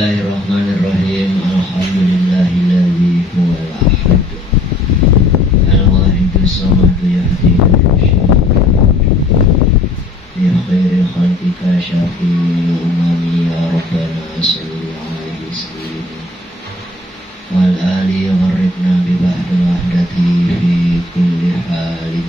Bismillahirrahmanirrahim. Alhamdulillahilladzi huwal ahad al-wahidus samad yahdi fi khairil khalqika syafi'il umami ya rabbana salli alaihi sayyidina wal ali gharibna bi bahril wahdati fi kulli halin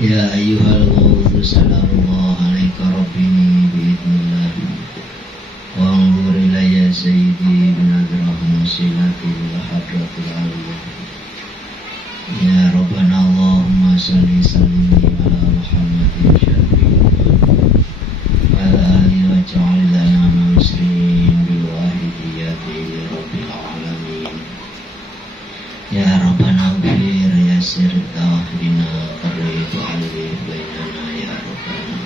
ya ayyuhal ghawthu salamullah alaika rabbini bi'idnillah wa anzur ilayya sayyidi binadrahum silatil hadratil aliyah ya rabbana Allahumma salli sallim ala Muhammadin syafi'il wa ala alihi wa ja'al lana muslimin bil wahidiyati rabbil alamin ya rabbana ghfir yassir tahdina qarib alif bainana ya rabbana.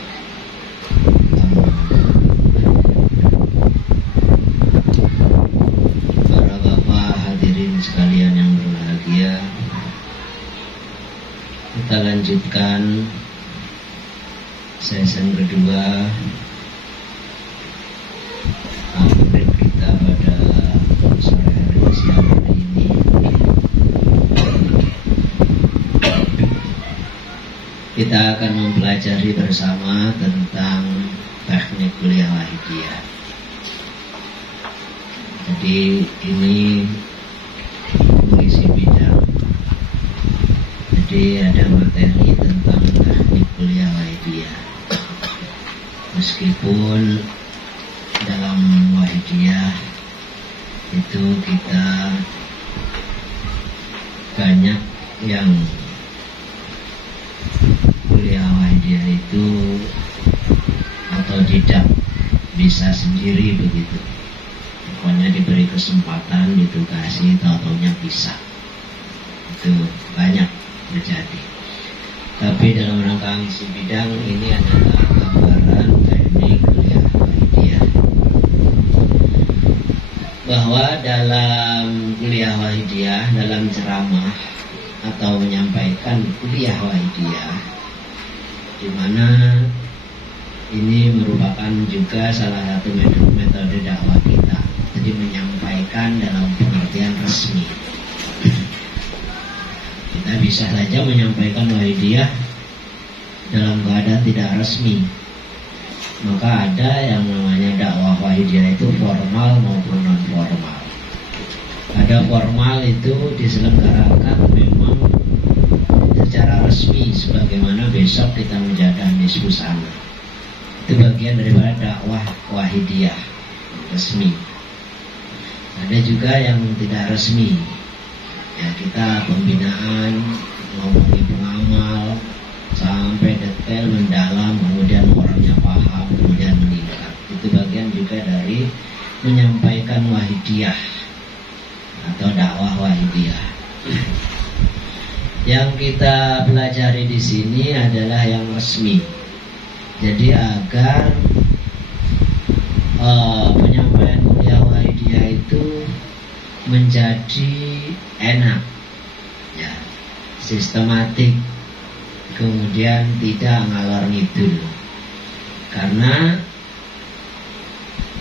Para bapak hadirin sekalian yang berbahagia, kita lanjutkan sesi kedua upgrade kita pada sore hari siang hari ini. Kita akan mempelajari bersama tentang teknik kuliah wahidiyah. Jadi ini mengisi bidang. Jadi ada materi tentang teknik kuliah wahidiyah. Meskipun dalam wahidiyah itu kita banyak yang kuliah wahidiyah itu atau tidak bisa sendiri begitu. Pokoknya diberi kesempatan, edukasi, taunya bisa. Itu banyak terjadi. Tapi dalam rangka ngisi bidang ini adalah gambaran teknik kuliah wahidiyah. Bahwa dalam kuliah wahidiyah, dalam ceramah atau menyampaikan kuliah wahidiyah, di mana ini merupakan juga salah satu metode dakwah kita. Jadi menyampaikan dalam pengertian resmi. Kita bisa saja menyampaikan wahidiyah dalam keadaan tidak resmi. Maka ada yang namanya dakwah wahidiyah itu formal maupun non formal. Ada formal itu diselenggarakan memang secara resmi, sebagaimana besok kita menjadah nisfu sana. Itu bagian daripada dakwah wahidiyah resmi. Ada juga yang tidak resmi. Ya, kita pembinaan, ngomongin pengamal sampai detail mendalam, kemudian orangnya paham, kemudian meningkat. Itu bagian juga dari menyampaikan wahidiyah atau dakwah wahidiyah. Yang kita pelajari di sini adalah yang resmi. Jadi agar penyampaian kuliah wahidiyah itu menjadi enak, ya, sistematik, kemudian tidak ngalor ngidul. Karena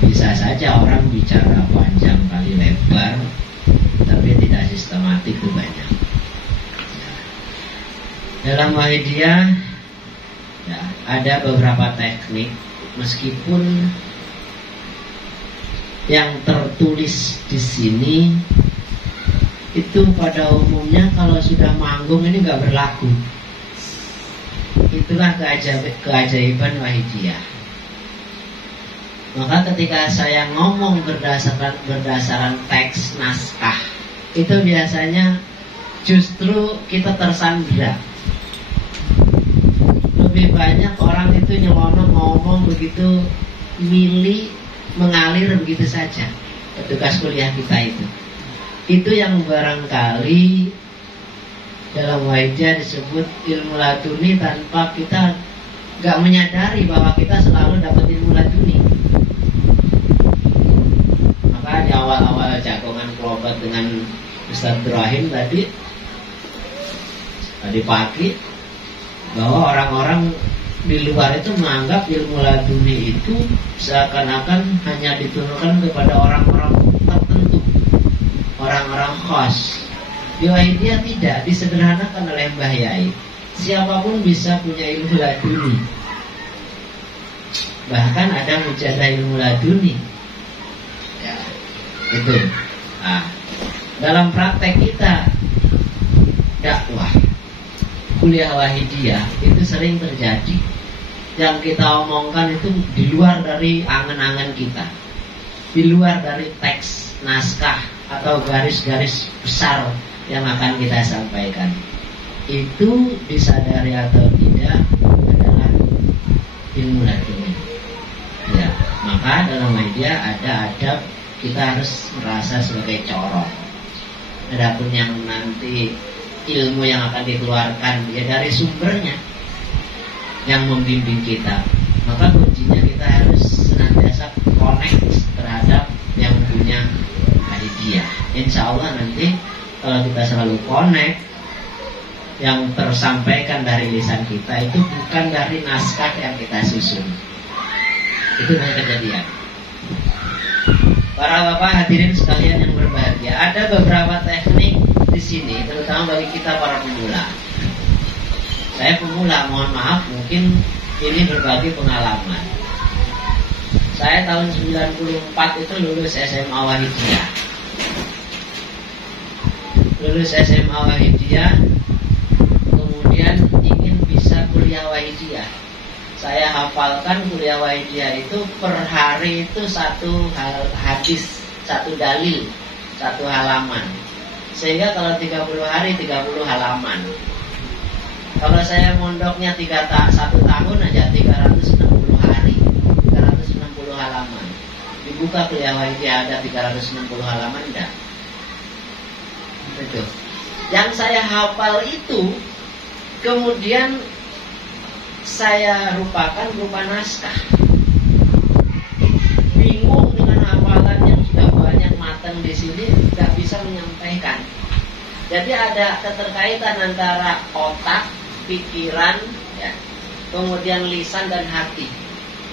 bisa saja orang bicara panjang kali lebar, tapi tidak sistematik itu banyak. Dalam wahidiyah ya, ada beberapa teknik, meskipun yang tertulis di sini itu pada umumnya kalau sudah manggung ini nggak berlaku. Itulah keajaiban wahidiyah. Maka ketika saya ngomong berdasarkan teks naskah, itu biasanya justru kita tersandra. Lebih banyak orang itu nyelonong ngomong begitu milih, mengalir begitu saja. Tugas kuliah kita itu yang barangkali dalam wahidiyah disebut ilmu laduni, tanpa kita gak menyadari bahwa kita selalu dapat ilmu laduni. Maka di awal-awal jagongan kelompok dengan Ustaz Ibrahim tadi pagi, bahwa orang-orang di luar itu menganggap ilmu laduni itu seakan-akan hanya diturunkan kepada orang-orang tertentu, orang-orang khas. Di Wahidiyah tidak, disederhanakan oleh Mbah Yai. Siapapun bisa punya ilmu laduni. Bahkan ada mujadah ilmu laduni. Ya, itu. Nah, dalam praktek kita dakwah kuliah Wahidiyah itu sering terjadi. Yang kita omongkan itu di luar dari angan-angan kita, di luar dari teks naskah atau garis-garis besar yang akan kita sampaikan. Itu disadari atau tidak adalah ilmu laduni. Ya, maka dalam Wahidiyah ada adab kita harus merasa sebagai corong. Adapun yang nanti ilmu yang akan dikeluarkan ya dari sumbernya yang membimbing kita, maka kuncinya kita harus senantiasa connect terhadap yang punya Wahidiyah. Insya Allah nanti kalau kita selalu connect, yang tersampaikan dari lisan kita itu bukan dari naskah yang kita susun. Itu yang kejadian. Para bapak hadirin sekalian yang berbahagia, ada beberapa teknik di sini, terutama bagi kita para pemula. Saya pemula, mohon maaf, mungkin ini berbagi pengalaman. Saya tahun 94 itu lulus SMA Wahidiyah. Lulus SMA Wahidiyah, kemudian ingin bisa kuliah Wahidiyah. Saya hafalkan kuliah Wahidiyah itu per hari itu satu hadis, satu dalil, satu halaman. Sehingga kalau 30 hari 30 halaman. Kalau saya mondoknya 1 tahun aja 360 hari, 360 halaman. Dibuka kuliah Wahidiyah ada 360 halaman enggak? Betul. Yang saya hafal itu kemudian saya rupakan berupa naskah. Bingung dengan hafalan yang sudah banyak matang di sini, tidak bisa menyampaikan. Jadi ada keterkaitan antara otak, pikiran, ya, kemudian lisan dan hati.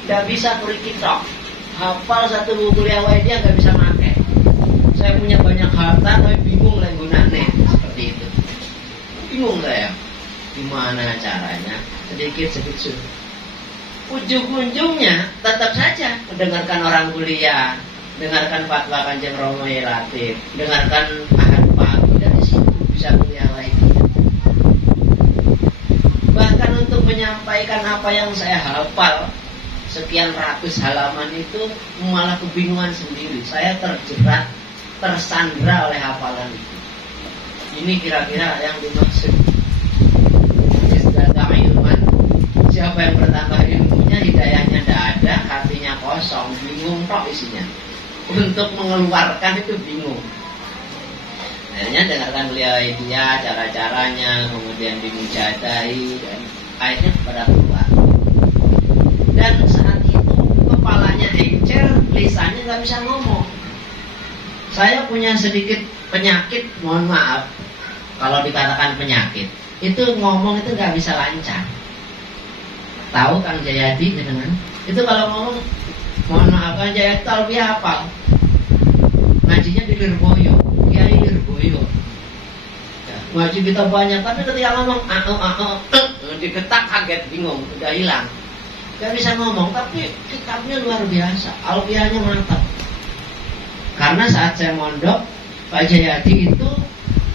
Tidak bisa kurikitok. Hafal satu buku kuliah Wahidiyah nggak bisa pakai. Saya punya banyak harta tapi bingung lah gunanya, seperti itu. Bingung saya. Gimana caranya? Sedikit. Ujung-ujungnya tetap saja mendengarkan orang kuliah, dengarkan fatwa Kanjeng Romo Latif, dengarkan ahad pagi, dari situ bisa kuliah lagi. Bahkan untuk menyampaikan apa yang saya hafal sekian ratus halaman itu malah kebingungan sendiri. Saya terjerat, tersandra oleh hafalan itu. Ini kira-kira yang dimaksud. Siapa yang bertambah ilmunya, hidayahnya tidak ada, hatinya kosong, bingung tok isinya. Untuk mengeluarkan itu bingung. Akhirnya dengarkan beliau dia cara-caranya, kemudian dimujadahi, dan akhirnya pada keluar. Dan saat itu kepalanya encer, lisannya nggak bisa ngomong. Saya punya sedikit penyakit, mohon maaf kalau dikatakan penyakit. Itu ngomong itu nggak bisa lancar. Tahu Kang Jayadi dengan itu kalau ngomong, mohon maaf Kang Jayadi tahu dia hafal. Ngajinya di Lirboyo, Kiai Lirboyo. Ya, ngaji kita banyak, tapi ketika ngomong diketak kaget bingung, udah hilang. Gak bisa ngomong, tapi kitabnya luar biasa, alfiahnya mantap. Karena saat saya mondok, Pak Jayadi itu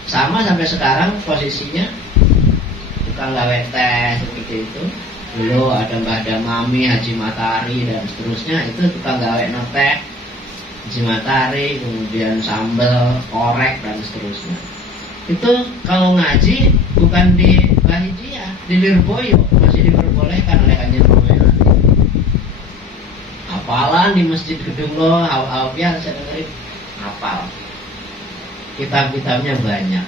sama sampai sekarang posisinya tukang gawe teh seperti itu. Dulu ada Mbah Damami, Haji Matari dan seterusnya, itu tukang gawe noteh, Haji Matari, kemudian sambal, korek dan seterusnya. Itu kalau ngaji bukan di Wahidiyah, di Lirboyo masih diperbolehkan oleh Kanjeng Romo. Hafalan di Masjid Gedung Lo, alfiah saya dengerin hafal. Kitab-kitabnya banyak.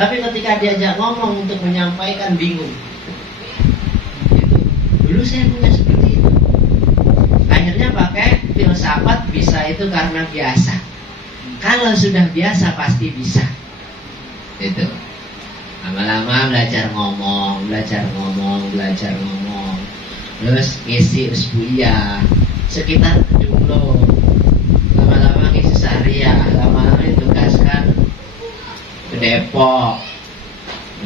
Tapi ketika diajak ngomong untuk menyampaikan bingung. Dulu saya punya seperti itu. Akhirnya pakai filsafat bisa itu karena biasa. Kalau sudah biasa pasti bisa. Itu. Lama-lama belajar ngomong. terus ngisi usbuiyah sekitar dulu, lama-lama ngisi syariah, lama-lama ditugaskan ke Depok,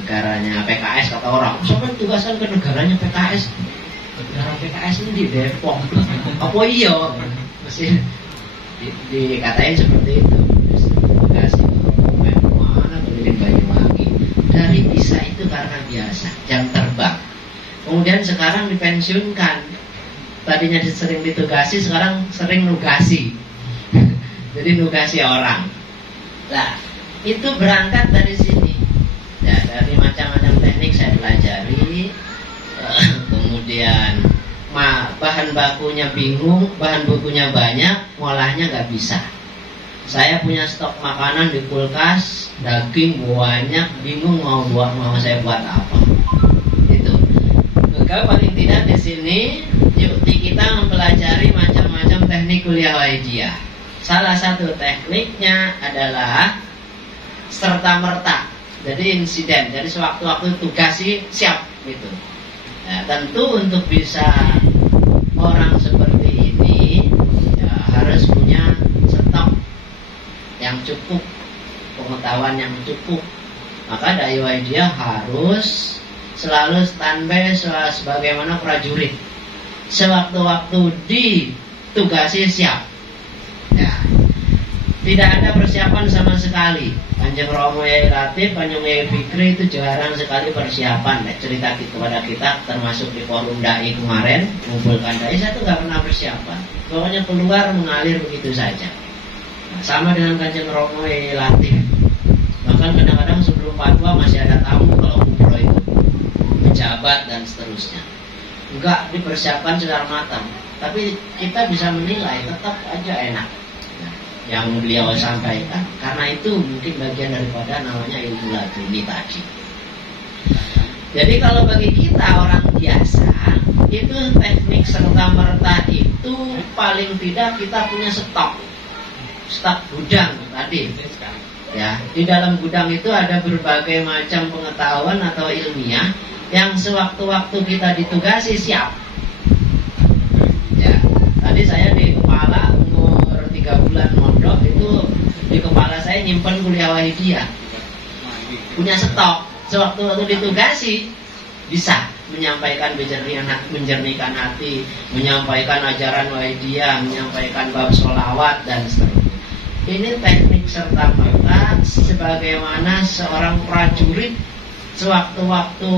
negaranya PKS kata orang. Siapa ditugaskan ke negaranya PKS? Negara PKS ini di Depok. Apa iya? Masih dikatain seperti itu. Dikasih mana keliling Banyuwangi. Dari bisa itu karena biasa jam terbang. Kemudian sekarang dipensiunkan. Tadinya sering ditugasi, sekarang sering nugasi. Jadi nugasi orang. Nah, itu berangkat dari sini. Ya, dari macam-macam teknik saya pelajari. Kemudian bahan bakunya bingung, bahan bukunya banyak, ngolahnya nggak bisa. Saya punya stok makanan di kulkas, daging banyak, bingung mau saya buat apa. Itu. Maka paling tidak di sini, yuk kita mempelajari macam-macam teknik kuliah Wahidiyah. Salah satu tekniknya adalah serta merta. Jadi insiden, jadi sewaktu-waktu tugas siap gitu. Nah, tentu untuk bisa orang seperti ini ya, harus punya stok yang cukup, pengetahuan yang cukup. Maka dai Wahidiyah harus selalu standby sebagaimana prajurit. Sewaktu-waktu ditugasi siap. Ya. Tidak ada persiapan sama sekali. Kanjeng Romo Yai Latif, Kanjeng Yai Fikri itu jarang sekali persiapan. Cerita kepada kita, termasuk di forum dai kemarin, mengumpulkan dai, saya tuh nggak pernah persiapan. Pokoknya keluar mengalir begitu saja. Nah, sama dengan Kanjeng Romo Yai Latif. Bahkan kadang-kadang sebelum fatwa masih ada tamu kalau umroh itu, pejabat dan seterusnya. Enggak dipersiapkan secara matang. Tapi kita bisa menilai, tetap aja enak yang beliau sampaikan, karena itu mungkin bagian daripada namanya ilmu laduni tadi. Jadi kalau bagi kita orang biasa, itu teknik serta merta itu paling tidak kita punya stok gudang tadi. Ya, di dalam gudang itu ada berbagai macam pengetahuan atau ilmiah yang sewaktu-waktu kita ditugasi siap. Ya, tadi saya di kepala 3 bulan mondok itu di kepala saya nyimpen kuliah Wahidiyah, punya stok. Sewaktu-waktu ditugasi bisa menyampaikan menjernihkan hati, menyampaikan ajaran Wahidiyah, menyampaikan bab sholawat dan seterusnya. Ini teknik serta merta sebagaimana seorang prajurit sewaktu-waktu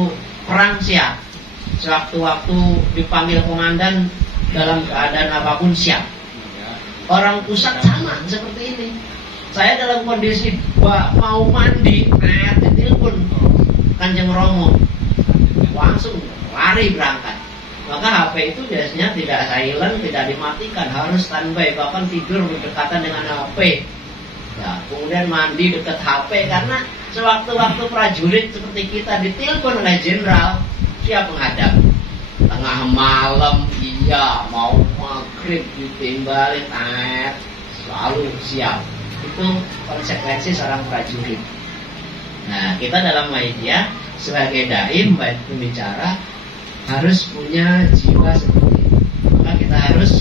perang siap, sewaktu-waktu dipanggil komandan dalam keadaan apapun siap. Orang pusat sama seperti ini. Saya dalam kondisi mau mandi, ditelepon Kanjeng Romo, langsung lari berangkat. Maka HP itu biasanya tidak silent, tidak dimatikan, harus standby, bahkan tidur berdekatan dengan HP. Ya, kemudian mandi dekat HP, karena sewaktu-waktu prajurit seperti kita ditelepon oleh jenderal, siap menghadap. Tengah malam, iya, mau maghrib ditimbalin, selalu siap. Itu konsekuensi seorang prajurit. Nah, kita dalam Wahidiyah sebagai dai, baik pembicara, harus punya jiwa seperti itu. Maka kita harus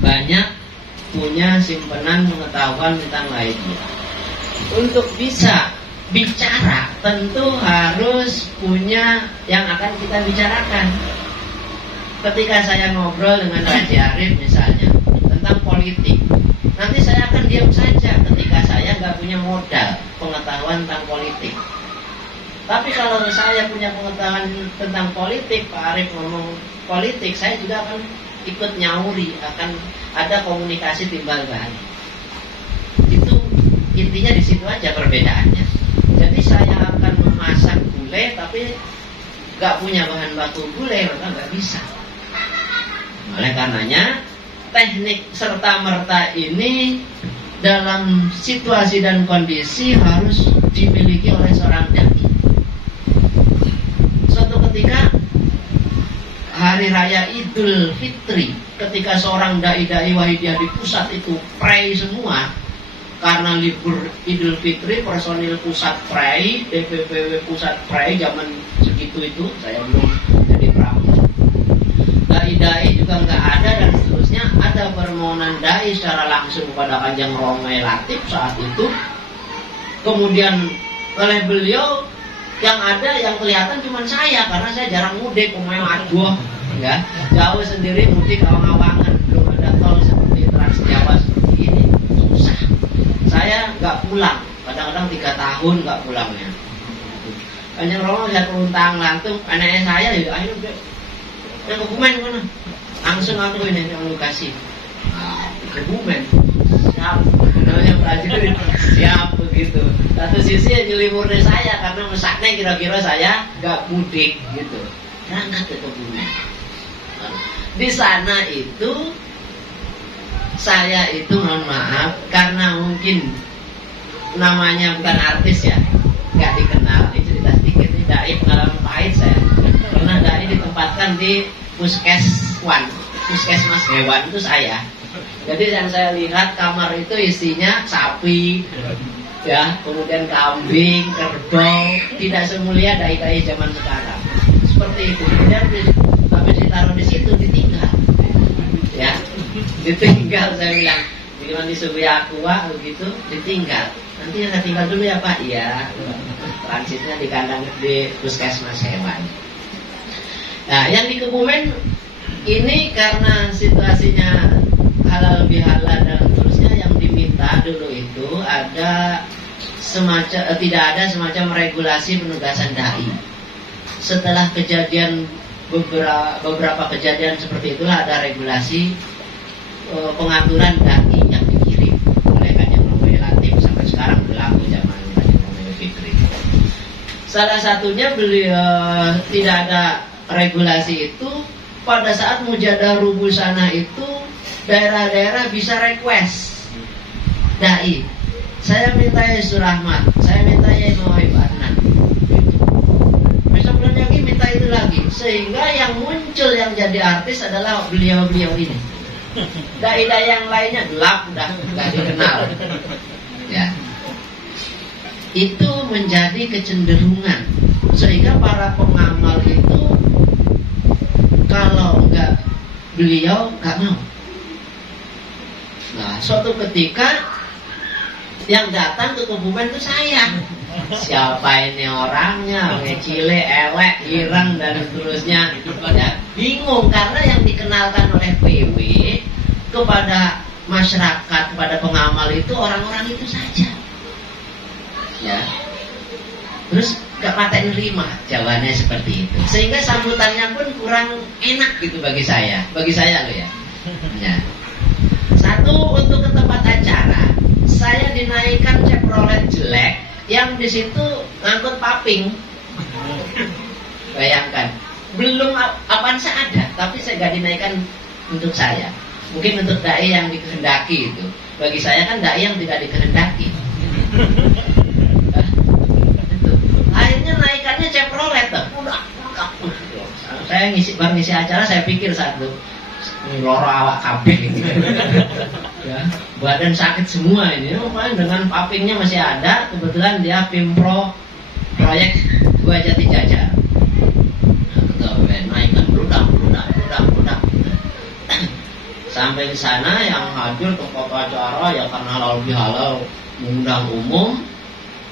banyak punya simpenan pengetahuan tentang Wahidiyah. Untuk bisa bicara tentu harus punya yang akan kita bicarakan. Ketika saya ngobrol dengan Haji Arif misalnya tentang politik, nanti saya akan diam saja ketika saya nggak punya modal pengetahuan tentang politik. Tapi kalau saya punya pengetahuan tentang politik, Pak Arif ngomong politik, saya juga akan ikut nyauri, akan ada komunikasi timbal balik. Itu intinya di situ aja perbedaannya. Jadi saya akan memasak gulai tapi gak punya bahan baku gulai, maka gak bisa. Oleh karenanya teknik serta merta ini dalam situasi dan kondisi harus dimiliki oleh seorang dai. Suatu ketika hari raya Idul Fitri, ketika seorang dai-dai Wahidiyah di pusat itu pray semua, karena libur Idul Fitri personil pusat PRAI, DPPW pusat PRAI zaman segitu itu saya belum jadi pramuka. Dai-dai juga nggak ada dan seterusnya. Ada permohonan dai secara langsung kepada Kanjeng Romo Latif saat itu. Kemudian oleh beliau yang ada yang kelihatan cuma saya karena saya jarang mudik, pemain aduh, ya jauh sendiri mudik awang-awangan, belum ada tol seperti Trans Jawa seperti ini, susah. Saya nggak pulang, kadang-kadang 3 tahun nggak pulangnya. Kanjeng Romo lihat untang lantung, anaknya saya ya ayo yang Kebumen mana? Langsung aku ini yang lu kasih. Kebumen. Siap. Namanya prajurit. Siap begitu. Satu sisi nyelimur saya karena mesaknya kira-kira saya gak mudik gitu. Berangkat ke Kebumen. Di sana itu saya itu mohon maaf karena mungkin namanya bukan artis ya, gak dikenal. Ini cerita sedikit nih, dai pengalaman pahit saya. Karena dai ditempatkan di puskesmas hewan itu saya. Jadi yang saya lihat kamar itu isinya sapi, ya, kemudian kambing, kerbau, tidak semulia dai-dai zaman sekarang. Seperti itu. Kemudian habis ditaruh di situ ditinggal, ya, ditinggal saya bilang. Gimana disuruh aqua begitu, ditinggal. Nanti yang tinggal dulu ya Pak, iya. Transitnya di kandang di puskesmas hewan. Nah, yang di Kebumen ini karena situasinya halal bihalal dan terusnya, yang diminta dulu itu ada semacam tidak ada semacam regulasi penugasan dai. Setelah kejadian beberapa kejadian seperti itulah ada regulasi pengaturan dai yang dikirim oleh Kanjeng Romo Latif sampai sekarang berlaku zaman Kanjeng Romo Fitri. Salah satunya beliau tidak ada regulasi itu pada saat mujadah rubusana itu daerah-daerah bisa request dai. Saya minta Yesus Rahmat, saya minta Yesus Mawai Adnan. Besok bulan lagi minta itu lagi, sehingga yang muncul yang jadi artis adalah beliau-beliau ini. Dai-dai yang lainnya gelap, udah nggak dikenal. Ya, itu menjadi kecenderungan sehingga para pengamal itu kalau enggak beliau enggak mau. Nah, suatu ketika yang datang ke Kebumen itu saya. Siapa ini orangnya? Ngecile, elek, ireng dan seterusnya. Ya, bingung karena yang dikenalkan oleh PW kepada masyarakat, kepada pengamal itu orang-orang itu saja. Ya. Terus gak paten nerima jawabannya seperti itu, sehingga sambutannya pun kurang enak gitu bagi saya loh ya. Ya. Satu, untuk ke tempat acara saya dinaikkan Chevrolet jelek yang di situ ngangkut paping. Bayangkan, belum Avanza ada, tapi saya gak dinaikkan untuk saya. Mungkin untuk dai yang dikehendaki itu. Bagi saya kan dai yang tidak dikehendaki. Akhirnya naikannya Chevrolet tuh. Saya ngisi acara, saya pikir satu loro awak kabeh gitu. Ya, badan sakit semua ini. Dengan papingnya masih ada, kebetulan dia Pimpro proyek Gua Jati Jajar. Naikkan berudak. Sampai di sana yang hadir tokoh acara ya karena halal bihalal mengundang umum.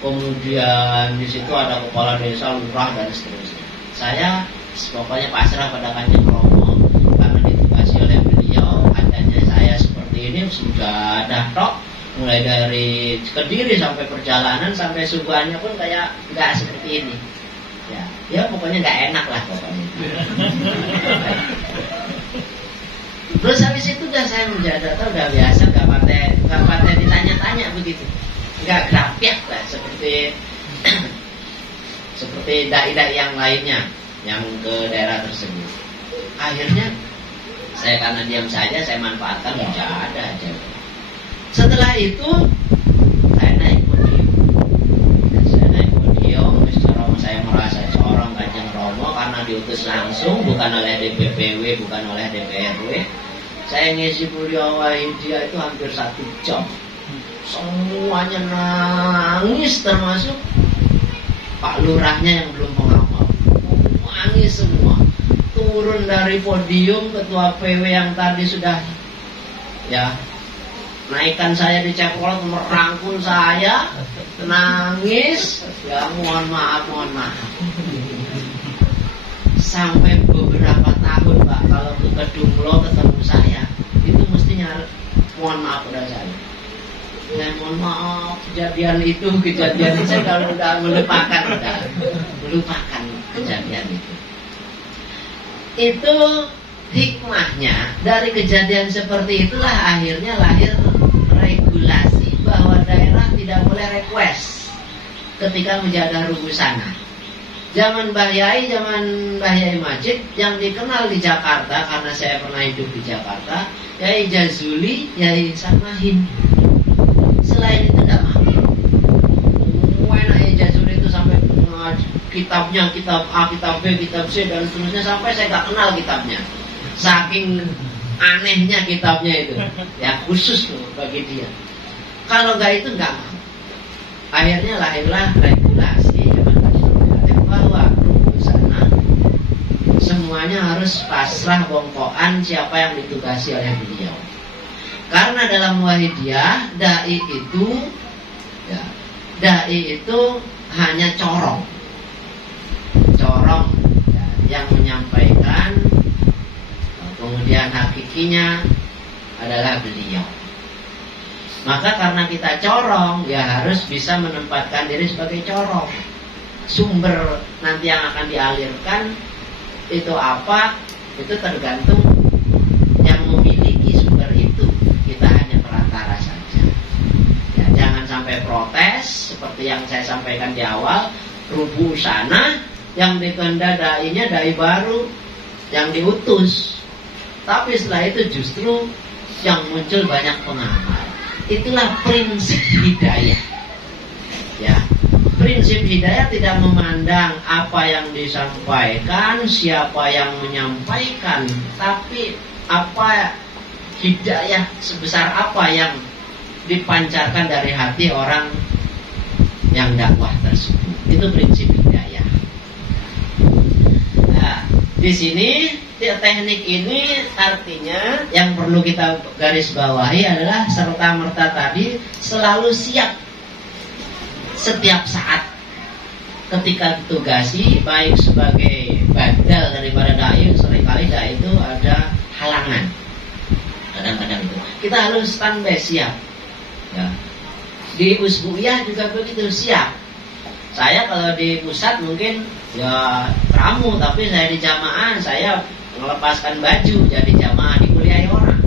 Kemudian di situ ada kepala desa, lurah dan seterusnya. Saya pokoknya pasrah pada Kanjeng Romo karena ditugasi oleh beliau. Adanya saya seperti ini sudah ada tok, mulai dari Kediri sampai perjalanan sampai subuhannya pun kayak nggak seperti ini. Ya pokoknya nggak enak lah pokoknya. Terus habis itu udah saya menjaga, udah biasa, nggak paten ditanya-tanya begitu. Enggak grafiak lah seperti dai-dai yang lainnya yang ke daerah tersebut. Akhirnya saya karena diam saja, saya manfaatkan tidak ada aja. Setelah itu saya naik podium. Secara saya merasa seorang Kanjeng Romo karena diutus langsung, bukan oleh DPPW, bukan oleh DPRW. Saya ngisi Mulia Wahidiyah itu hampir 1 jam. Semuanya nangis, termasuk Pak Lurahnya yang belum menghafal. Nangis semua. Turun dari podium, ketua PW yang tadi sudah ya naikkan saya di Cepolot, merangkul saya, nangis, ya mohon maaf. Sampai beberapa tahun Pak, kalau ke Kedunglo ketemu saya, itu mestinya mohon maaf pada saya. Ya mohon maaf, kejadian itu saya kalau udah melupakan kejadian itu. Itu hikmahnya dari kejadian seperti itulah akhirnya lahir regulasi bahwa daerah tidak boleh request ketika menjaga rubusana. Zaman Mbah Yai Majid yang dikenal di Jakarta, karena saya pernah hidup di Jakarta, Yai Jazuli, Yai Samahin. Selain itu tidak mau. Enak Yai Jazuli itu sampai kitabnya, kitab A, kitab B, kitab C dan seterusnya, sampai saya nggak kenal kitabnya. Saking anehnya kitabnya itu, ya khusus tuh bagi dia. Kalau nggak itu nggak mau. Akhirnya lahirlah regulasi bahwa sana semuanya harus pasrah bongkoan siapa yang ditugasi oleh beliau. Karena dalam Wahidiyah dai itu hanya corong ya, yang menyampaikan. Kemudian hakikinya adalah beliau. Maka karena kita corong, ya harus bisa menempatkan diri sebagai corong. Sumber nanti yang akan dialirkan itu apa, itu tergantung yang memiliki sumber itu. Kita hanya perantara saja. Ya, jangan sampai protes seperti yang saya sampaikan di awal. Rubuh sana yang dikendadainya dai baru yang diutus. Tapi setelah itu justru yang muncul banyak pengamal. Itulah prinsip hidayah. Ya, prinsip hidayah tidak memandang apa yang disampaikan, siapa yang menyampaikan, tapi apa hidayah sebesar apa yang dipancarkan dari hati orang yang dakwah tersebut. Itu prinsip hidayah. Nah, di sini teknik ini artinya yang perlu kita garis bawahi adalah serta-merta tadi selalu siap setiap saat ketika ditugasi, baik sebagai badal daripada dai. Seringkali dai itu ada halangan, kadang-kadang itu kita harus standby siap ya. Di Usbu'iyah juga begitu, siap. Saya kalau di pusat mungkin ya ramu, tapi saya di jamaah saya melepaskan baju jadi jamaah di kuliah orang.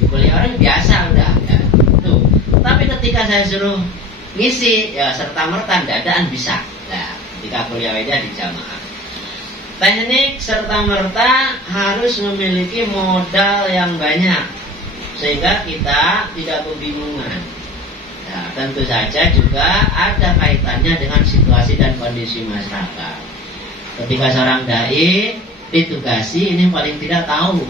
Di kuliah orang biasa udah ya, tuh. Tapi ketika saya suruh ngisi ya serta-merta dadaan bisa. Nah, ketika kuliah aja di jamaah. Teknik serta-merta harus memiliki modal yang banyak sehingga kita tidak kebingungan. Nah, tentu saja juga ada kaitannya dengan situasi dan kondisi masyarakat. Ketika seorang dai ditugasi, ini paling tidak tahu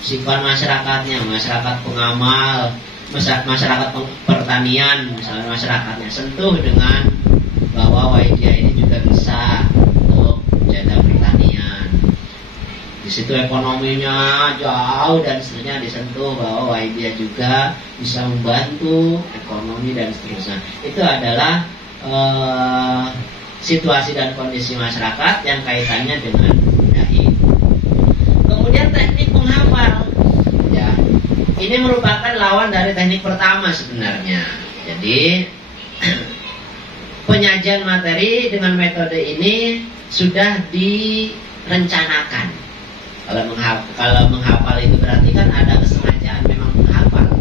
sifat masyarakatnya, masyarakat pengamal, masyarakat pertanian, misalnya masyarakatnya, sentuh dengan bahwa Wahidiyah ini juga bisa untuk menjaga pertanian. Di situ ekonominya jauh dan seterusnya disentuh bahwa Wahidiyah juga bisa membantu ekonomi dan seterusnya. Itu adalah situasi dan kondisi masyarakat yang kaitannya dengan dai. Kemudian teknik menghafal, ya, ini merupakan lawan dari teknik pertama sebenarnya. Jadi penyajian materi dengan metode ini sudah direncanakan. Kalau menghafal itu berarti kan ada kesengajaan memang menghafal.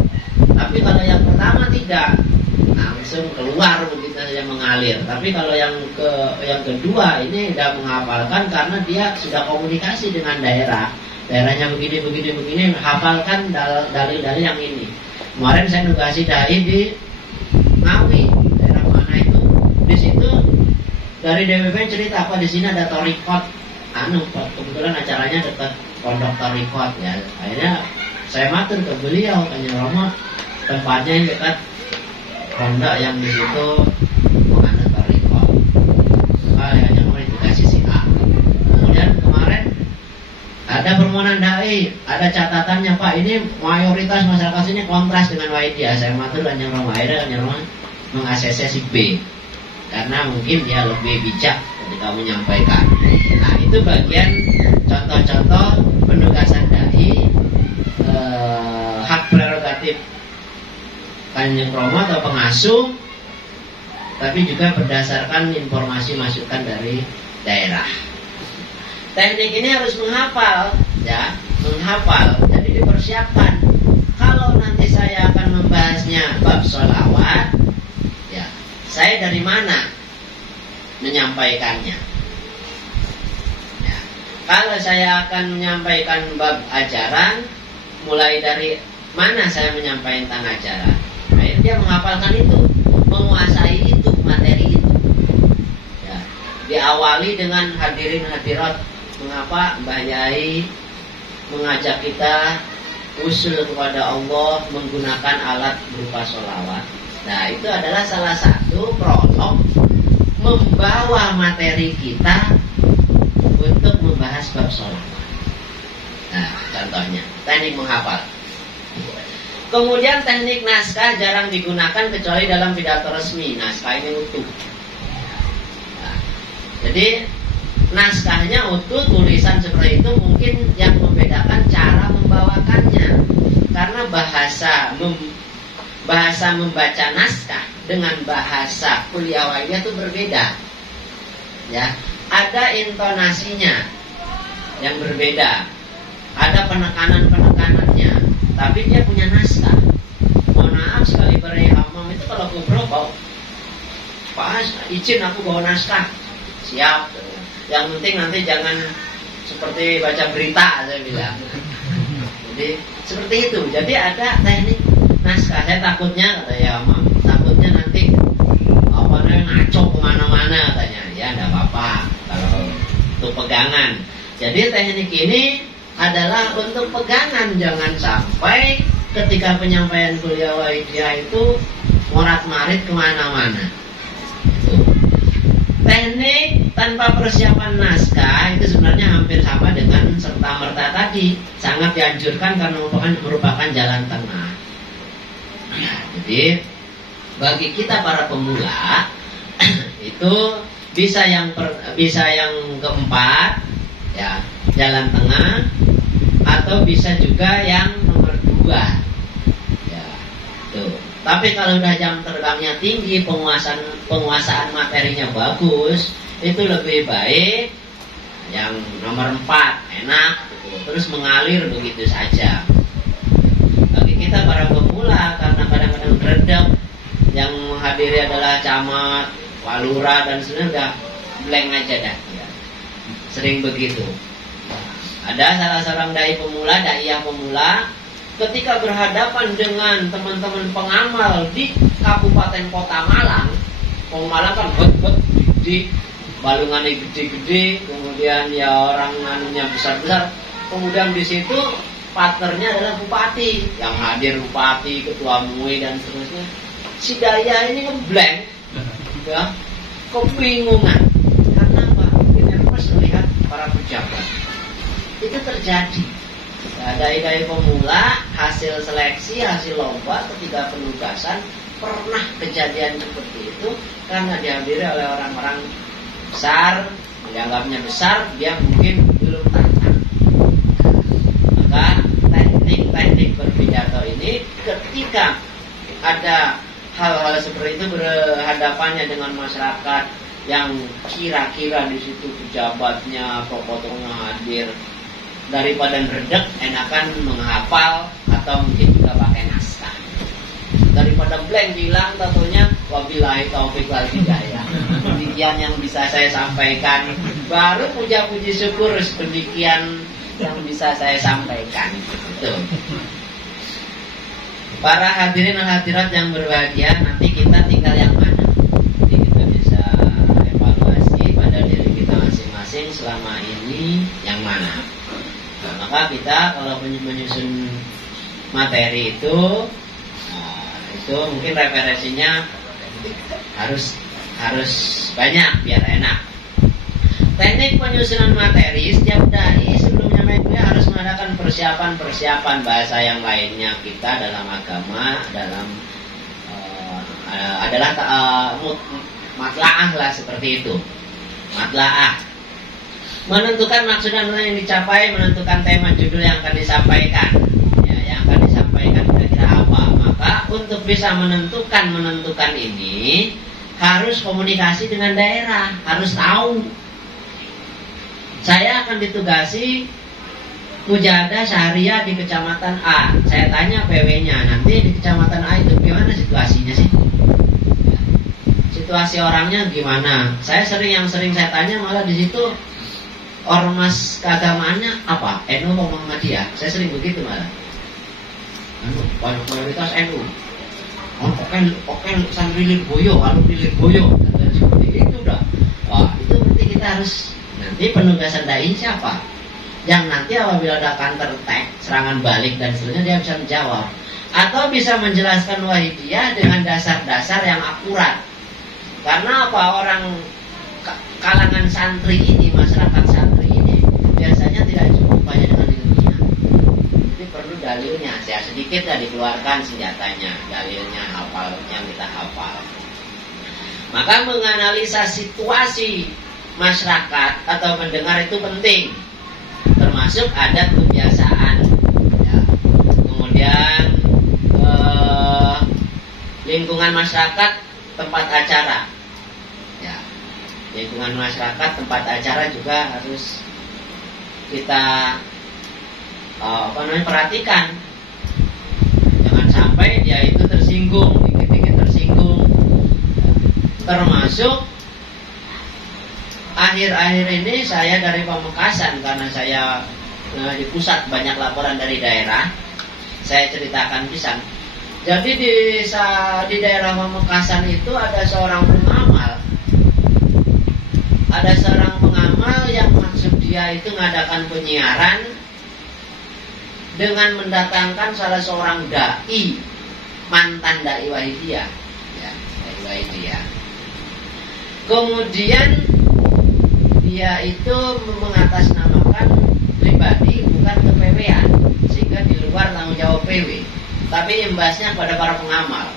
Tapi kalau yang pertama tidak, langsung keluar begitu saja mengalir. Tapi kalau yang kedua ini sudah menghafalkan karena dia sudah komunikasi dengan daerah. Daerahnya begini, hafalkan dalil-dalil yang ini. Kemarin saya nugasi dai di Ngawi, daerah mana itu? Di situ dari DWP cerita apa di sini ada torikot. Kebetulan acaranya dekat pondok torikot ya. Akhirnya saya matur ke beliau, tanya Romo, tempatnya yang dekat pondok yang di situ menganut thariqah. Yang dikasih si A. Kemudian kemarin ada permohonan dai, ada catatannya, Pak, ini mayoritas masyarakat sini kontras dengan Wahidiyah. Saya matur dan yang meng-ACC si B karena mungkin dia lebih bijak ketika menyampaikan. Nah, itu bagian contoh-contoh penugasan dai, hak prerogatif Kanjeng Romo atau pengasuh, tapi juga berdasarkan informasi masukan dari daerah. Teknik ini harus menghafal, ya, menghafal. Jadi dipersiapkan. Kalau nanti saya akan membahasnya bab sholawat, ya, saya dari mana menyampaikannya? Ya. Kalau saya akan menyampaikan bab ajaran, mulai dari mana saya menyampaikan ajaran? Nah, dia menghafalkan itu, menguasai itu, materi itu. Ya. Diawali dengan hadirin hadirat. Mengapa Mbah Yai mengajak kita usul kepada Allah menggunakan alat berupa sholawat? Nah, itu adalah salah satu prolog membawa materi kita untuk membahas bab sholawat. Nah, contohnya teknik menghafal. Kemudian teknik naskah jarang digunakan kecuali dalam pidato resmi. Naskah ini utuh. Nah, jadi naskahnya utuh, tulisan seperti itu, mungkin yang membedakan cara membawakannya. Karena bahasa membaca naskah dengan bahasa kuliah Wahidiyah itu berbeda. Ya, ada intonasinya yang berbeda, ada penekanan-penekanannya, tapi dia punya naskah. Mohon maaf sekali berhamam itu kalau kubro Pak, izin aku bawa naskah. Siap. Yang penting nanti jangan seperti baca berita, saya bilang. Jadi seperti itu. Jadi ada teknik naskah. Saya takutnya, kata ya Mam, takutnya nanti ngaco kemana-mana, katanya. Ya enggak apa-apa kalau untuk pegangan. Jadi teknik ini adalah untuk pegangan, jangan sampai ketika penyampaian kuliah Wahidiyah itu morat-marit kemana-mana. Teknik tanpa persiapan naskah itu sebenarnya hampir sama dengan serta-merta tadi. Sangat dianjurkan karena merupakan jalan tengah. Nah, jadi bagi kita para pemula itu bisa yang keempat, ya, jalan tengah, atau bisa juga yang nomor 2. Ya, tuh. Tapi kalau udah jam terbangnya tinggi, penguasaan materinya bagus, itu lebih baik yang nomor 4, enak gitu. Terus mengalir begitu saja. Bagi kita para pemula, karena kadang-kadang redep, yang menghadiri adalah camat, walura, dan sebenarnya blank aja dah ya. Sering begitu. Ada salah seorang dai pemula, daiyah pemula, ketika berhadapan dengan teman-teman pengamal di Kabupaten Kota Malang, Malang kan gede, balungannya gede-gede, kemudian ya orang anunya besar-besar, kemudian di situ partnernya adalah bupati, yang hadir bupati, ketua MUI dan seterusnya. Si daya ini ngeblank, ya, kebingungan, karena apa? Nervous melihat para pejabat. Itu terjadi. Dai-dai pemula, hasil seleksi, hasil lomba ketika penugasan pernah kejadian seperti itu karena dihadiri oleh orang-orang besar, dianggapnya besar, dia mungkin belum tantang. Maka teknik-teknik berpidato ini ketika ada hal-hal seperti itu berhadapannya dengan masyarakat yang kira-kira di situ pejabatnya, tokoh-tokohnya hadir, daripada meredek, enakan menghafal atau mungkin juga pakai naskah. Daripada blank bilang, tentunya wabillahi taufiq wal hidayah. Demikian yang bisa saya sampaikan. Baru puja-puji syukur demikian yang bisa saya sampaikan. Betul. Para hadirin dan hadirat yang berbahagia, nanti kita tinggal yang mana? Jadi kita bisa evaluasi pada diri kita masing-masing selama ini yang mana. Nah, maka kita kalau menyusun materi itu, Itu mungkin referensinya harus banyak biar enak. Teknik penyusunan materi, setiap dai sebelum nyampe kuliah harus mengadakan persiapan bahasa yang lainnya kita dalam agama, dalam adalah matlaah lah, seperti itu. Matlaah menentukan maksud dan yang dicapai, menentukan tema judul yang akan disampaikan, ya, yang akan disampaikan kira-kira apa. Maka untuk bisa menentukan ini harus komunikasi dengan daerah, harus tahu. Saya akan ditugasi Mujahadah Syariah di kecamatan A. Saya tanya PW-nya, nanti di kecamatan A itu gimana situasinya sih? Situasi orangnya gimana? Yang sering saya tanya malah di situ ormas keagamaannya apa? NU atau Muhammadiyah? Saya sering begitu malah. Mayoritas NU. Oke, santri Lirboyo, alumni Lirboyo, dan seperti itu dah. Wah, itu berarti kita harus nanti penugasan dai siapa? Yang nanti apabila ada counter attack, serangan balik dan seterusnya dia bisa menjawab atau bisa menjelaskan wahidiyah dengan dasar-dasar yang akurat. Karena apa? Orang kalangan santri ini, masyarakat santri ini biasanya tidak cukup hanya dengan ilmunya. Jadi perlu dalilnya. Saya sedikit ya dikeluarkan senjatanya, dalilnya, hafalnya kita hafal. Maka menganalisa situasi masyarakat atau mendengar itu penting, termasuk adat kebiasaan. Ya. Kemudian lingkungan masyarakat, tempat acara. Ya. Lingkungan masyarakat, tempat acara juga harus kita perhatikan. Jangan sampai dia itu tersinggung, dikit-dikit tersinggung. Termasuk akhir-akhir ini saya dari Pamekasan, karena saya di pusat banyak laporan dari daerah. Saya ceritakan pisang. Jadi di daerah Pamekasan itu ada seorang pengamal. Ada seorang pengamal yang maksud dia itu mengadakan penyiaran dengan mendatangkan salah seorang dai, mantan dai Wahidiyah. Ya, dai Wahidiyah. Kemudian dia itu mengatasnamakan pribadi, bukan ke PW-an, sehingga di luar tanggung jawab PW, tapi imbasnya pada para pengamal.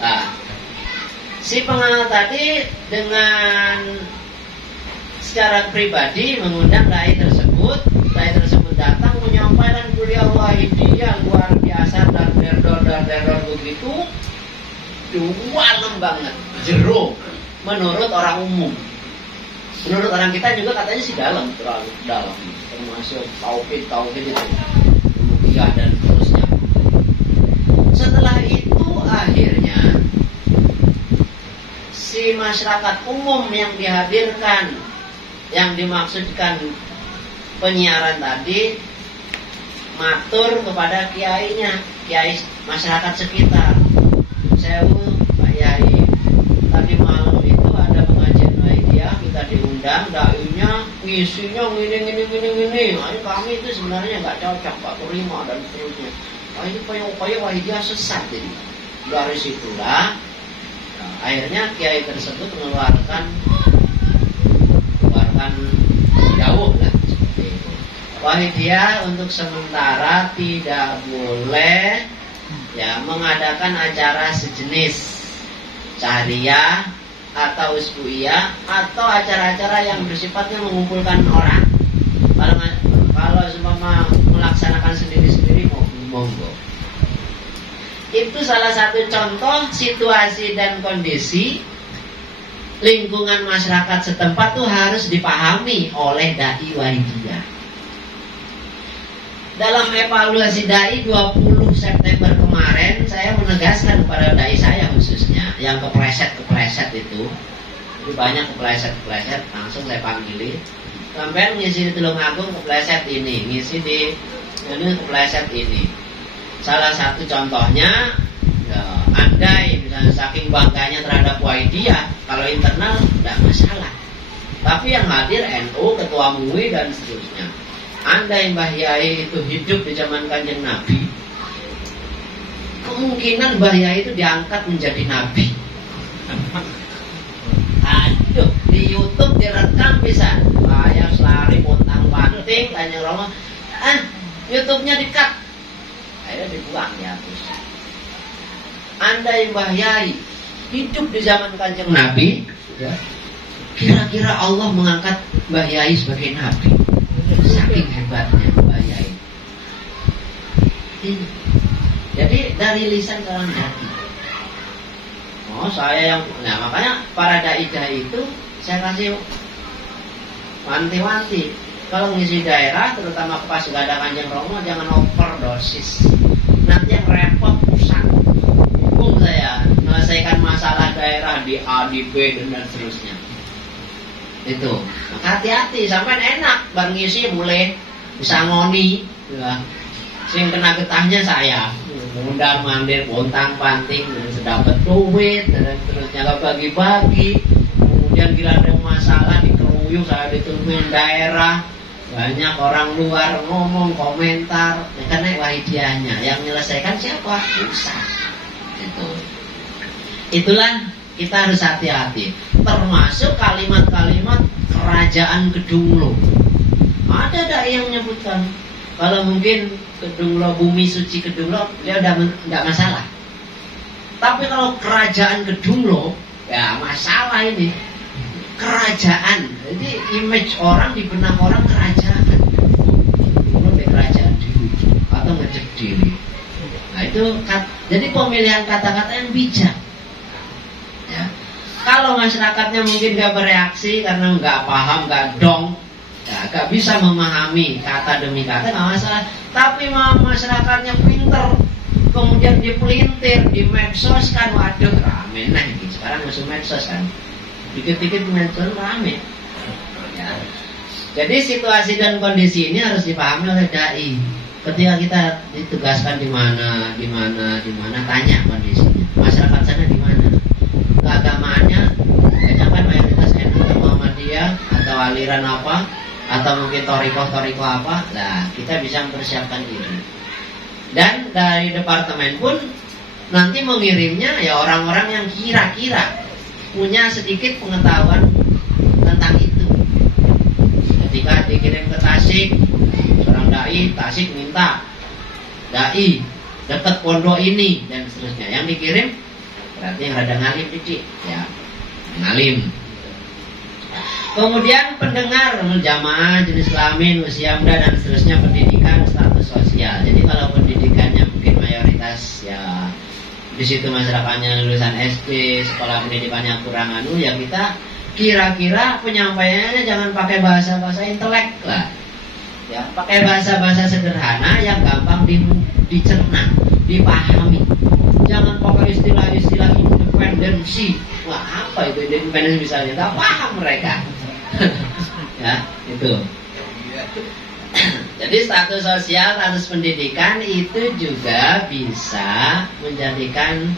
Nah, si pengamal tadi dengan secara pribadi mengundang dai tersebut datang menyampaikan kuliah Wahidiyah luar biasa dan der begitu, dalam banget, jero menurut orang umum. Menurut orang kita juga katanya sih dalam, terlalu dalam, termasuk tauhid itu, ruqyah dan terusnya. Setelah itu akhirnya si masyarakat umum yang dihadirkan, yang dimaksudkan penyiaran tadi, matur kepada kiainya, kiai masyarakat sekitar. Sewu Pak Yai, tadi malam itu ada pengajian Wahidiyah, kita diundang, dainya ngisinya gini. Nah, kami itu sebenarnya nggak cocok, Pak, terima dan seterusnya. Nah, itu upaya Wahidiyah sesat ini. Dari situlah akhirnya kiai tersebut mengeluarkan jauh lah seperti itu. Wahidiyah untuk sementara tidak boleh ya mengadakan acara sejenis syariah atau usbuiyah atau acara-acara yang bersifatnya mengumpulkan orang. Kalau seumpama melaksanakan sendiri-sendiri monggo. Itu salah satu contoh situasi dan kondisi lingkungan masyarakat setempat tuh harus dipahami oleh dai Wahidiyah. Dalam evaluasi dai 20 September kemarin, saya menegaskan kepada dai saya khususnya yang kepleset itu banyak kepleset, langsung saya panggilin. Sampai ngisi di Tulungagung kepleset ini, ngisi di ini kepleset ini. Salah satu contohnya, ya, andai misalnya saking bangganya terhadap Wahidiyah, kalau internal tidak masalah. Tapi yang hadir NU, Ketua MUI dan seterusnya. Andai Mbah Yai itu hidup di zaman Kanjeng Nabi, kemungkinan Mbah Yai itu diangkat menjadi nabi. Aduh, di YouTube direkam bisa. Saya selari pontang panting Kanjeng Rama. YouTube-nya di-cut. Ayo dibuang, dihapus. Andai Mbah Yai hidup di zaman Kanjeng Nabi, ya, kira-kira Allah mengangkat Mbah Yai sebagai nabi. Saking hebatnya Mbah Yai. Jadi dari lisan ke hati. Oh, saya yang, nah makanya para dai-dai itu saya kasih wanti-wanti. Kalau ngisi daerah, terutama pas gak ada Kanjeng Romo, jangan overdosis. Nanti yang repot pusat. Bingung saya menyelesaikan masalah daerah di A, di B dan seterusnya. Itu. Maka hati-hati, sampai enak bar ngisi boleh bisa ngoni, ya. Sing kena getahnya saya. Mundar mandir, bontang panting, dan sedapat duit dan seterusnya, gak bagi-bagi. Kemudian bila ada masalah dikeruyuk, saya ditungguin daerah. Banyak orang luar ngomong, komentar, ya, karena waidiahnya yang menyelesaikan siapa? Pusat. Itulah kita harus hati-hati. Termasuk kalimat-kalimat kerajaan Kedunglo. Ada dai yang menyebutkan kalau mungkin Kedunglo, bumi suci Kedunglo, dia udah tidak masalah. Tapi kalau kerajaan Kedunglo, ya masalah ini. Kerajaan, jadi image orang di benak orang kerajaan, belum kerajaan diri atau ngecek diri. Nah itu, jadi pemilihan kata-kata yang bijak. Ya. Kalau masyarakatnya mungkin gak bereaksi karena nggak paham, nggak dong, ya, gak bisa memahami kata demi kata, nggak masalah. Tapi masyarakatnya pinter, kemudian dipelintir di medsos kan, waduh rame nah. Sekarang masuk medsos kan. Dikit-dikit medsos rame. Ya. Jadi situasi dan kondisi ini harus dipahami oleh dai. Ketika kita ditugaskan di mana, tanya kondisinya. Masyarakat sana di mana? Keagamaannya, kebanyakan mayoritas NU atau Muhammadiyah atau aliran apa, atau mungkin torikoh apa. Nah, kita bisa mempersiapkan diri. Dan dari departemen pun nanti mengirimnya ya orang-orang yang kira-kira punya sedikit pengetahuan tentang itu. Ketika dikirim ke Tasik, seorang dai Tasik minta dai dekat pondok ini dan seterusnya. Yang dikirim berarti yang rada ngalim dikit, ya ngalim. Kemudian pendengar jamaah jenis kelamin, usia muda dan seterusnya, pendidikan, status sosial. Jadi kalau pendidikannya mungkin mayoritas ya di situ masyarakatnya lulusan SD, sekolah pendidikannya kurang ya kita kira-kira penyampaiannya jangan pakai bahasa-bahasa intelek lah. Ya, pakai bahasa-bahasa sederhana yang gampang dicerna, dipahami. Jangan pakai istilah-istilah independensi. Wah, apa itu independensi misalnya? Tak paham mereka. Ya, itu. Jadi status sosial, status pendidikan itu juga bisa menjadikan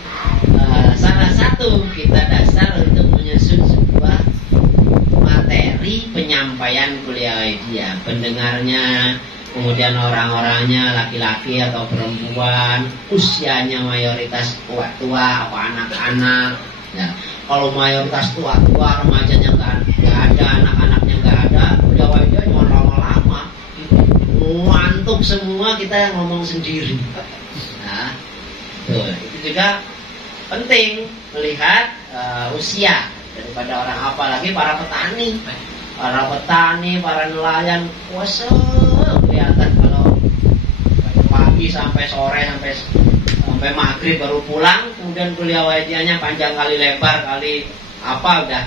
salah satu kita dasar untuk menyusun sebuah materi penyampaian kuliah dia. Pendengarnya, kemudian orang-orangnya laki-laki atau perempuan, usianya mayoritas tua-tua apa anak-anak. Ya, kalau mayoritas tua-tua, remajanya nggak ada, anak-anaknya nggak ada, udah wajah cuma lama-lama. Ngantuk semua, kita ngomong sendiri. Nah, tuh, itu juga penting melihat usia daripada orang, apalagi para petani, para nelayan, puasa kelihatan kalau pagi sampai sore sampai maghrib baru pulang, kemudian kuliah wajahnya panjang kali lebar kali apa udah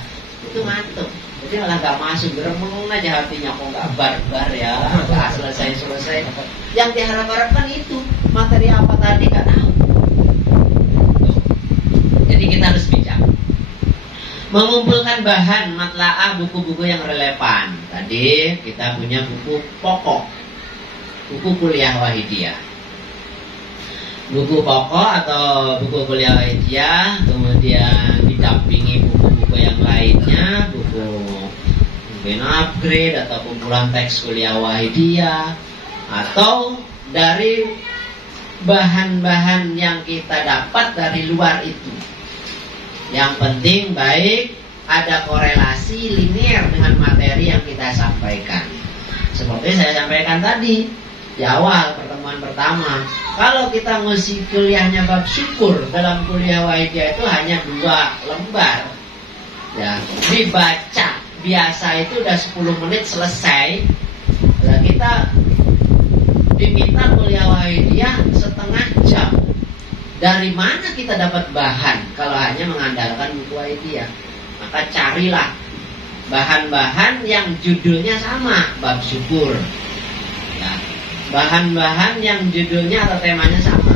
itu ngantuk. Jadi malah gak masuk, beremeng aja hatinya, kok gak barbar ya, gak selesai. Yang diharap-harapkan itu, materi apa tadi gak tahu. Jadi kita harus bijak mengumpulkan bahan matlaah, buku-buku yang relevan. Tadi kita punya buku pokok, buku kuliah wahidiyah, buku pokok atau buku kuliah wahidiyah, kemudian didampingi buku-buku yang lainnya, buku mungkin upgrade atau kumpulan teks kuliah wahidiyah, atau dari bahan-bahan yang kita dapat dari luar itu. Yang penting baik ada korelasi linear dengan materi yang kita sampaikan. Seperti saya sampaikan tadi di awal pertemuan pertama, kalau kita ngisi kuliahnya bab syukur dalam kuliah Wahidiyah itu hanya 2 lembar, ya, dibaca biasa itu udah 10 menit selesai. Nah, kita diminta kuliah Wahidiyah setengah jam. Dari mana kita dapat bahan kalau hanya mengandalkan buku Wahidiyah? Maka carilah bahan-bahan yang judulnya sama, bab syukur, ya, bahan-bahan yang judulnya atau temanya sama,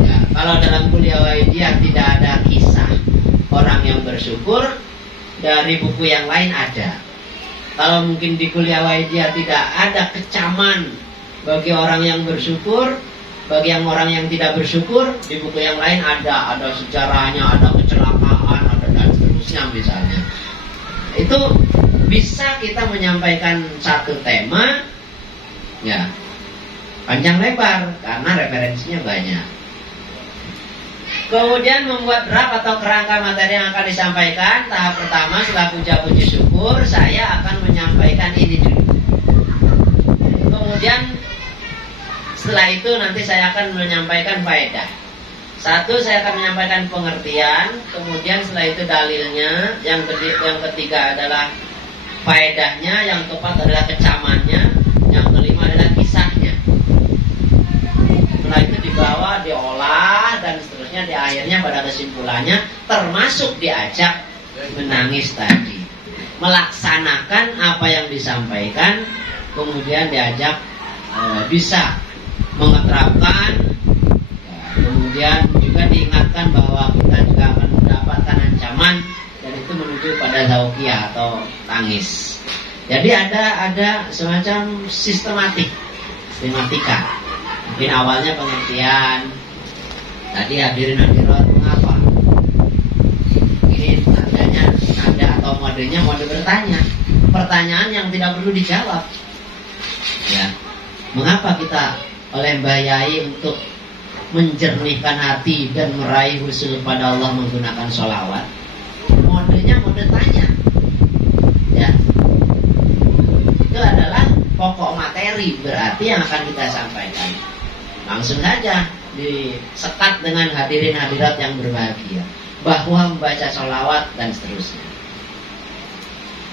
ya. Kalau dalam kuliah Wahidiyah tidak ada kisah orang yang bersyukur, dari buku yang lain ada. Kalau mungkin di kuliah Wahidiyah tidak ada kecaman bagi orang yang bersyukur, bagi yang orang yang tidak bersyukur, di buku yang lain ada sejarahnya, ada kecelakaan, ada dan seterusnya misalnya. Itu bisa kita menyampaikan satu tema, ya, panjang lebar karena referensinya banyak. Kemudian membuat draft atau kerangka materi yang akan disampaikan. Tahap pertama setelah puja-puji syukur, saya akan menyampaikan ini dulu. Kemudian setelah itu nanti saya akan menyampaikan faedah. Satu, saya akan menyampaikan pengertian. Kemudian setelah itu dalilnya. Yang ketiga adalah faedahnya. Yang keempat adalah kecamannya. Yang kelima adalah kisahnya. Setelah itu dibawa, diolah, dan seterusnya. Di akhirnya pada kesimpulannya termasuk diajak menangis tadi, melaksanakan apa yang disampaikan. Kemudian diajak bisa mengeterapkan, kemudian juga diingatkan bahwa kita juga akan mendapatkan ancaman, dan itu menuju pada zauqiyah atau tangis. Jadi ada semacam sistematika. Mungkin awalnya pengertian. Tadi hadirin hadirat mengapa? Ini tandanya ada atau modenya mode bertanya. Pertanyaan yang tidak perlu dijawab. Ya, mengapa kita oleh Mbah Yai untuk menjernihkan hati dan meraih husul pada Allah menggunakan sholawat? Modenya mode tanya, ya. Itu adalah pokok materi berarti yang akan kita sampaikan. Langsung saja disekat dengan hadirin hadirat yang berbahagia bahwa membaca sholawat dan seterusnya.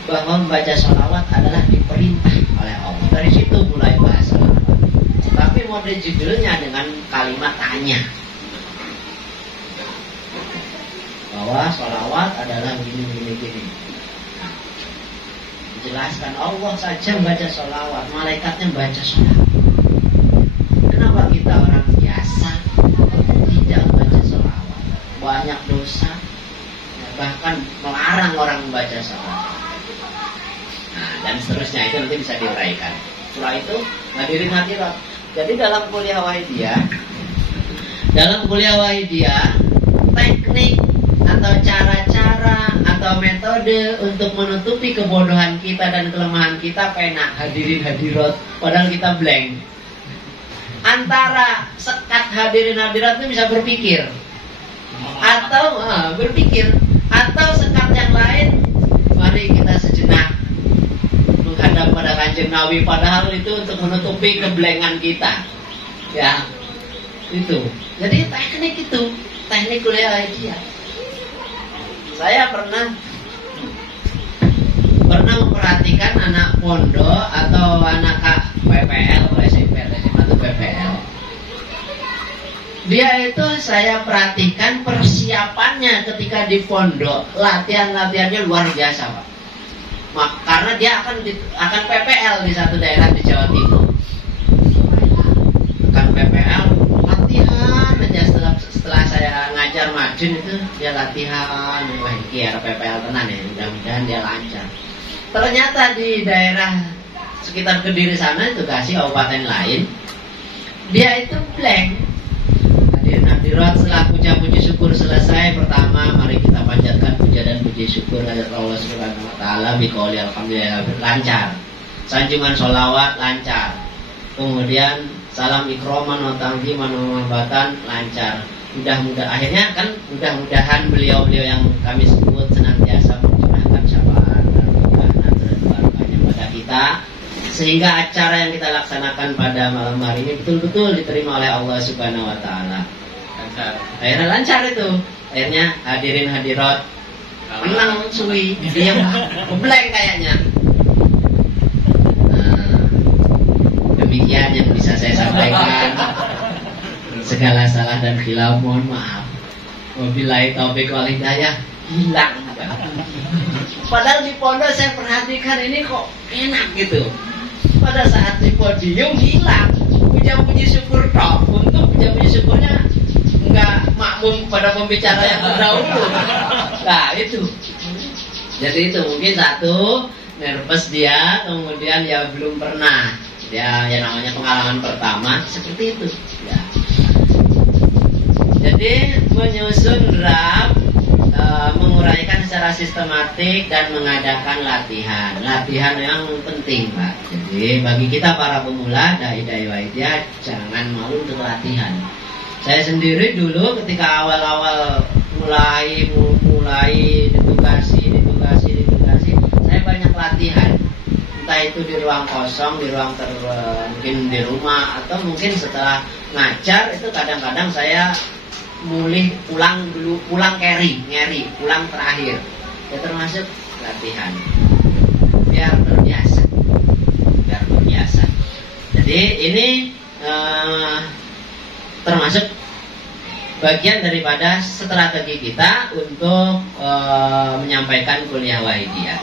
Bahwa membaca sholawat adalah diperintah oleh Allah. Dari situ mulai bahas sholawat. Tapi mode judulnya dengan kalimat tanya, bahwa sholawat adalah gini. Dijelaskan Allah saja membaca sholawat, malaikatnya membaca sholawat. Kenapa kita orang biasa tidak membaca sholawat? Banyak dosa, bahkan melarang orang membaca sholawat. Nah, dan seterusnya itu nanti bisa diuraikan. Setelah itu hadirin hadirat. Jadi dalam kuliah Wahidiyah, teknik atau cara-cara atau metode untuk menutupi kebodohan kita dan kelemahan kita pena hadirin hadirat, padahal kita blank. Antara sekat hadirin hadirat itu bisa berpikir, atau atau sekat yang lain, mari kita sejenak menghadap pada Kanjeng Nabi, padahal itu untuk menutupi keblengan kita, ya. Itu jadi teknik kuliah Wahidiyah. Saya pernah memperhatikan anak pondok atau anak PPL atau SMP atau PPL. Dia itu saya perhatikan persiapannya ketika di pondok, latihannya luar biasa, Pak. Karena dia akan PPL di satu daerah di Jawa Timur. Akan PPL, latihan aja setelah saya ngajar Madin itu dia latihan. Wah, ini era PPL tenan ya, mudah-mudahan dia lancar. Ternyata di daerah sekitar Kediri sana itu kasih kabupaten lain, dia itu blank. Hadirin hadirat, setelah puja-puji syukur selesai, pertama mari kita panjatkan puja dan puji syukur kepada Allah Subhanahu wa taala biqauli alhamdulillah, lancar. Sanjungan sholawat lancar. Kemudian salam ikroman wa ta'ziman wa mahbatan lancar. Mudah-mudahan beliau-beliau yang kami sebut senantiasa mencurahkan syafaat dan rahmat dan barakahnya pada kita, sehingga acara yang kita laksanakan pada malam hari ini betul-betul diterima oleh Allah Subhanahu wa taala. Akhirnya lancar itu. Akhirnya hadirin hadirat menang suwi, dia blank kayaknya. Demikian yang bisa saya sampaikan. Segala salah dan khilaf mohon maaf. Wabillahi taufiq wal hidayah. Hilang. Padahal di pondok saya perhatikan ini kok enak gitu. Pada saat di podium hilang. Puji syukur toh. Untuk puji syukurnya enggak makmum pada pembicara yang terdahulu. Nah itu. Jadi itu mungkin satu, nervous dia, kemudian ya belum pernah. Ya namanya pengalaman pertama seperti itu. Ya. Jadi menyusun draft, menguraikan secara sistematik dan mengadakan latihan. Latihan yang penting, Pak. Jadi bagi kita para pemula dai-dai waidiyah jangan malu untuk latihan. Saya sendiri dulu ketika awal-awal mulai ditugasi, saya banyak latihan. Entah itu di ruang kosong, di ruang mungkin di rumah, atau mungkin setelah ngajar itu kadang-kadang saya pulang carry, pulang terakhir. Ya termasuk latihan. Biar terbiasa. Jadi ini termasuk bagian daripada strategi kita untuk menyampaikan kuliah wahidiyah.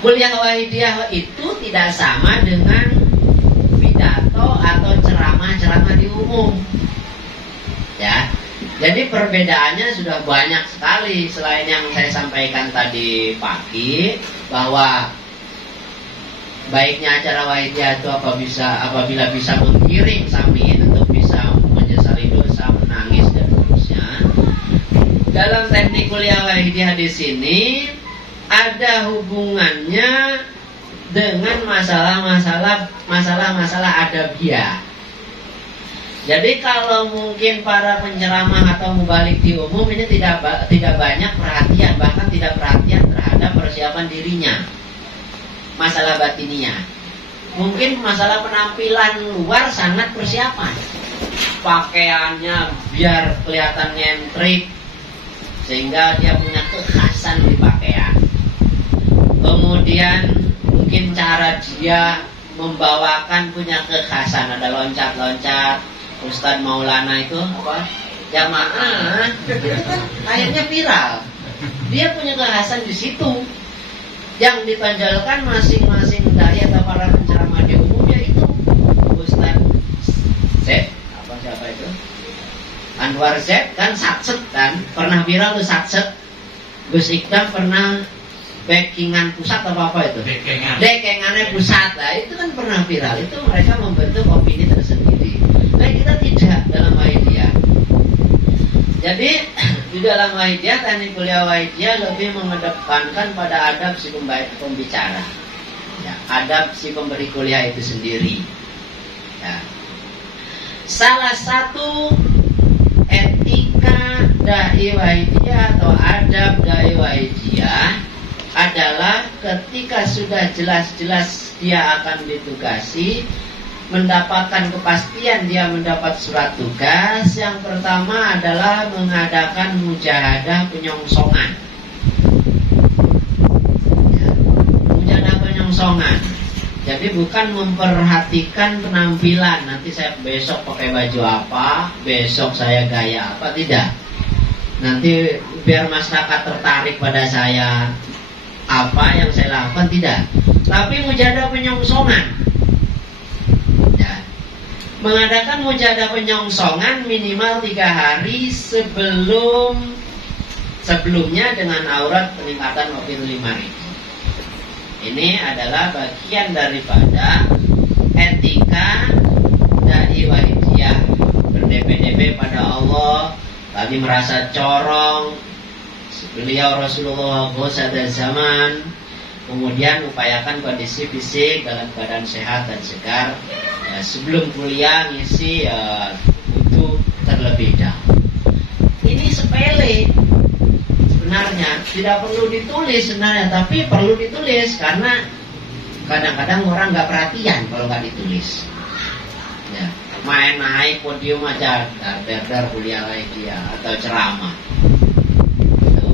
Kuliah wahidiyah itu tidak sama dengan pidato atau ceramah di umum. Ya. Jadi perbedaannya sudah banyak sekali selain yang saya sampaikan tadi pagi, bahwa baiknya acara wahidiyah itu apabila bisa menggiring samin untuk bisa menyesali dosa, menangis dan seterusnya. Dalam teknik kuliah wahidiyah di sini ada hubungannya dengan masalah adabiah. Jadi kalau mungkin para penceramah atau mubalik di umum ini tidak banyak perhatian, bahkan tidak perhatian terhadap persiapan dirinya, masalah batinnya. Mungkin masalah penampilan luar sangat persiapan, pakaiannya biar kelihatan nyentrik sehingga dia punya kekhasan di pakaian. Kemudian mungkin cara dia membawakan punya kekhasan, ada loncat-loncat. Ustadz Maulana itu apa? Jamaah itu kan akhirnya viral. Dia punya kekhasan di situ. Yang ditonjolkan masing-masing dai atau para penceramah di umum yaitu Ustadz Z, siapa itu? Anwar Z kan satset kan, pernah viral tuh satset. Gus Ikdam pernah backingan pusat apa itu? Dekengannya pusat lah, itu kan pernah viral. Itu mereka membentuk opini tersendiri. Nah kita tidak dalam wahidiyah. Jadi di dalam wahidiyah, teknik kuliah wahidiyah lebih mengedepankan pada adab si pembicara, ya, adab si pemberi kuliah itu sendiri. Ya. Salah satu etika dai wahidiyah atau adab dai wahidiyah adalah ketika sudah jelas-jelas dia akan ditugasi, mendapatkan kepastian dia mendapat surat tugas, yang pertama adalah mengadakan mujahadah penyongsongan. Ya, mujahadah penyongsongan. Jadi bukan memperhatikan penampilan, nanti saya besok pakai baju apa, besok saya gaya apa, tidak. Nanti biar masyarakat tertarik pada saya, apa yang saya lakukan, tidak. Tapi mujahadah penyongsongan. Mengadakan mujahadah penyongsongan minimal 3 hari sebelumnya dengan aurat peningkatan waktu 5.000. Ini adalah bagian daripada etika dai wahidiyah, berdep-dep pada Allah, tadi merasa corong, beliau Rasulullah ghusada zaman, kemudian upayakan kondisi fisik dalam keadaan sehat dan segar. ya, sebelum kuliah ngisi butuh terlebih dahulu. Ini sepele sebenarnya, tidak perlu ditulis sebenarnya, tapi perlu ditulis karena kadang-kadang orang nggak perhatian kalau nggak ditulis. Ya, main naik podium aja, dar kuliah lagi ya, atau ceramah. Gitu.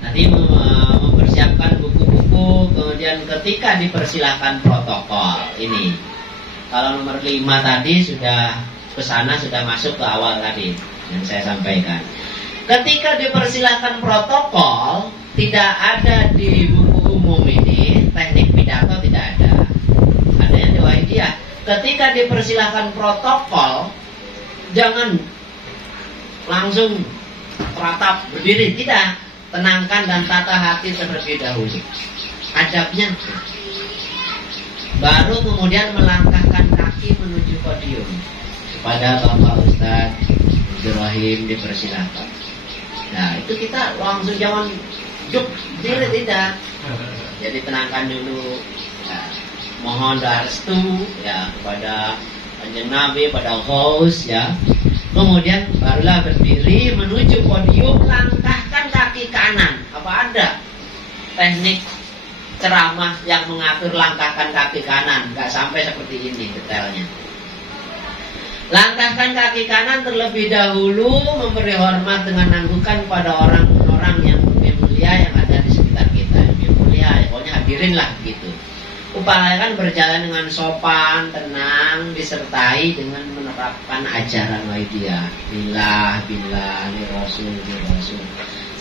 Nanti mempersiapkan buku-buku, kemudian ketika dipersilahkan protokol ini. Kalau nomor 5 tadi sudah kesana, sudah masuk ke awal tadi yang saya sampaikan. Ketika dipersilahkan protokol, tidak ada di buku umum ini teknik pidato, tidak ada. Adanya di Wahidiyah. Ketika dipersilahkan protokol, jangan langsung teratap berdiri, tidak. Tenangkan dan tata hati terlebih dahulu. Adabnya, baru kemudian melangkahkan kaki menuju podium kepada Bapak Ustadz Ibrahim dipersilahkan. Nah, itu kita langsung jangan juk diri, tidak. Jadi tenangkan dulu. Ya, mohon doa restu ya kepada Kanjeng Nabi, pada host ya. Kemudian barulah berdiri menuju podium, langkahkan kaki kanan. Apa ada teknik ceramah yang mengatur langkahkan kaki kanan? Nggak sampai seperti ini detailnya. Langkahkan kaki kanan terlebih dahulu, memberi hormat dengan anggukan pada orang-orang yang lebih mulia yang ada di sekitar kita. Lebih mulia, ya, pokoknya hadirinlah gitu. Upayakan berjalan dengan sopan, tenang, disertai dengan menerapkan ajaran Wahidiyah. Billah, li Rasul.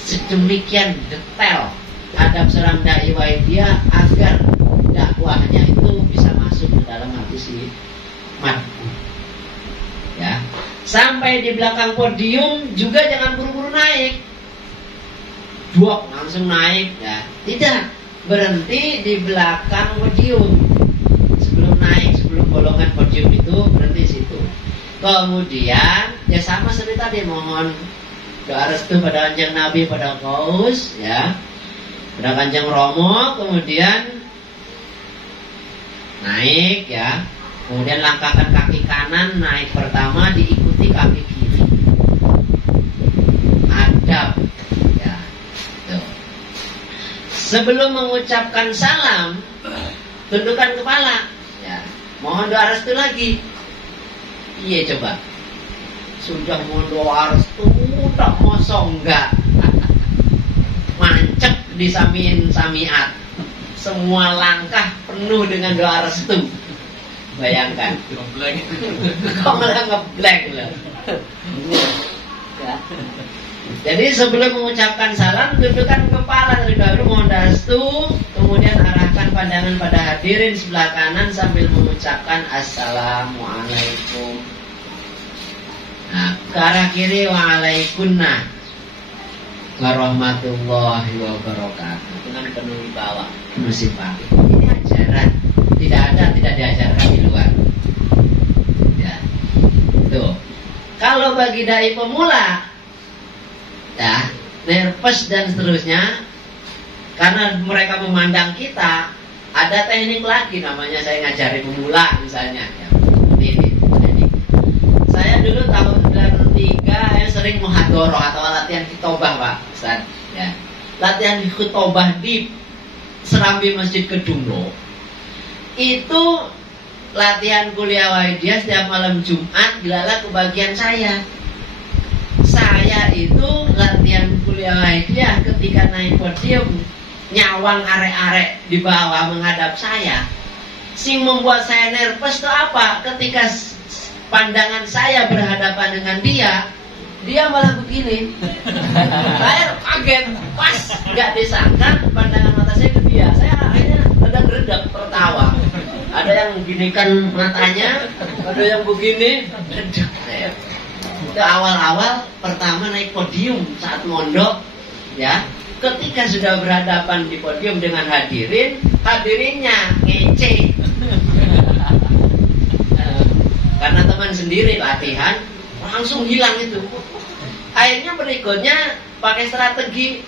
Sedemikian detail adab seorang dai Wahidiyah agar dakwahnya itu bisa masuk ke dalam hati si mad'u. Ya, sampai di belakang podium juga jangan buru-buru naik. Duak langsung naik ya. Tidak. Berhenti di belakang podium. Sebelum naik, sebelum golongan podium itu berhenti situ. Kemudian ya sama seperti tadi, mohon doa restu pada Kanjeng Nabi, pada Qaus ya, pada Kanjeng Romo. Kemudian naik ya. Kemudian langkahkan kaki kanan, naik pertama, diikuti kaki kiri. Adab ya. Tuh. Sebelum mengucapkan salam, tundukkan kepala ya. Mohon doa restu lagi. Iya coba. Sudah mohon doa restu, tak mosong enggak. Mancep di samiat. Semua langkah penuh dengan doa restu. Bayangkan. Kok malah ngeblank loh. Ya. Jadi sebelum mengucapkan salam, tundukkan kepala terlebih dahulu, mohon restu, kemudian arahkan pandangan pada hadirin sebelah kanan sambil mengucapkan assalamualaikum. Nah, ke arah kiri waalaikumsalam warahmatullahi wabarakatuh. Dengan penuh wibawa, penuh simpati. Ini ajaran, tidak diajarkan di luar. Ya, tuh. Kalau bagi dai pemula, ya, nervous dan seterusnya, karena mereka memandang kita, ada teknik lagi namanya, saya ngajari pemula misalnya. Ya, ini. Saya dulu tahun 93 sering muhadoroh atau latihan khutbah Pak Ustaz. Ya. Latihan khutbah di Serambi Masjid Kedunglo. Itu latihan kuliah Wahidiyah setiap malam Jumat dilalah kebagian saya. Saya itu latihan kuliah Wahidiyah ketika naik podium, nyawang arek-arek di bawah menghadap saya. Sing membuat saya nervous itu apa? Ketika pandangan saya berhadapan dengan dia malah begini. Saya kaget, pas nggak disangka pandangan mata saya ke dia. Saya akhirnya redap tertawa. Ada yang beginikan matanya, ada yang begini. Itu awal-awal pertama naik podium saat mondok, ya. Ketika sudah berhadapan di podium dengan hadirinnya ngece. Karena teman sendiri latihan, langsung hilang itu. Akhirnya berikutnya pakai strategi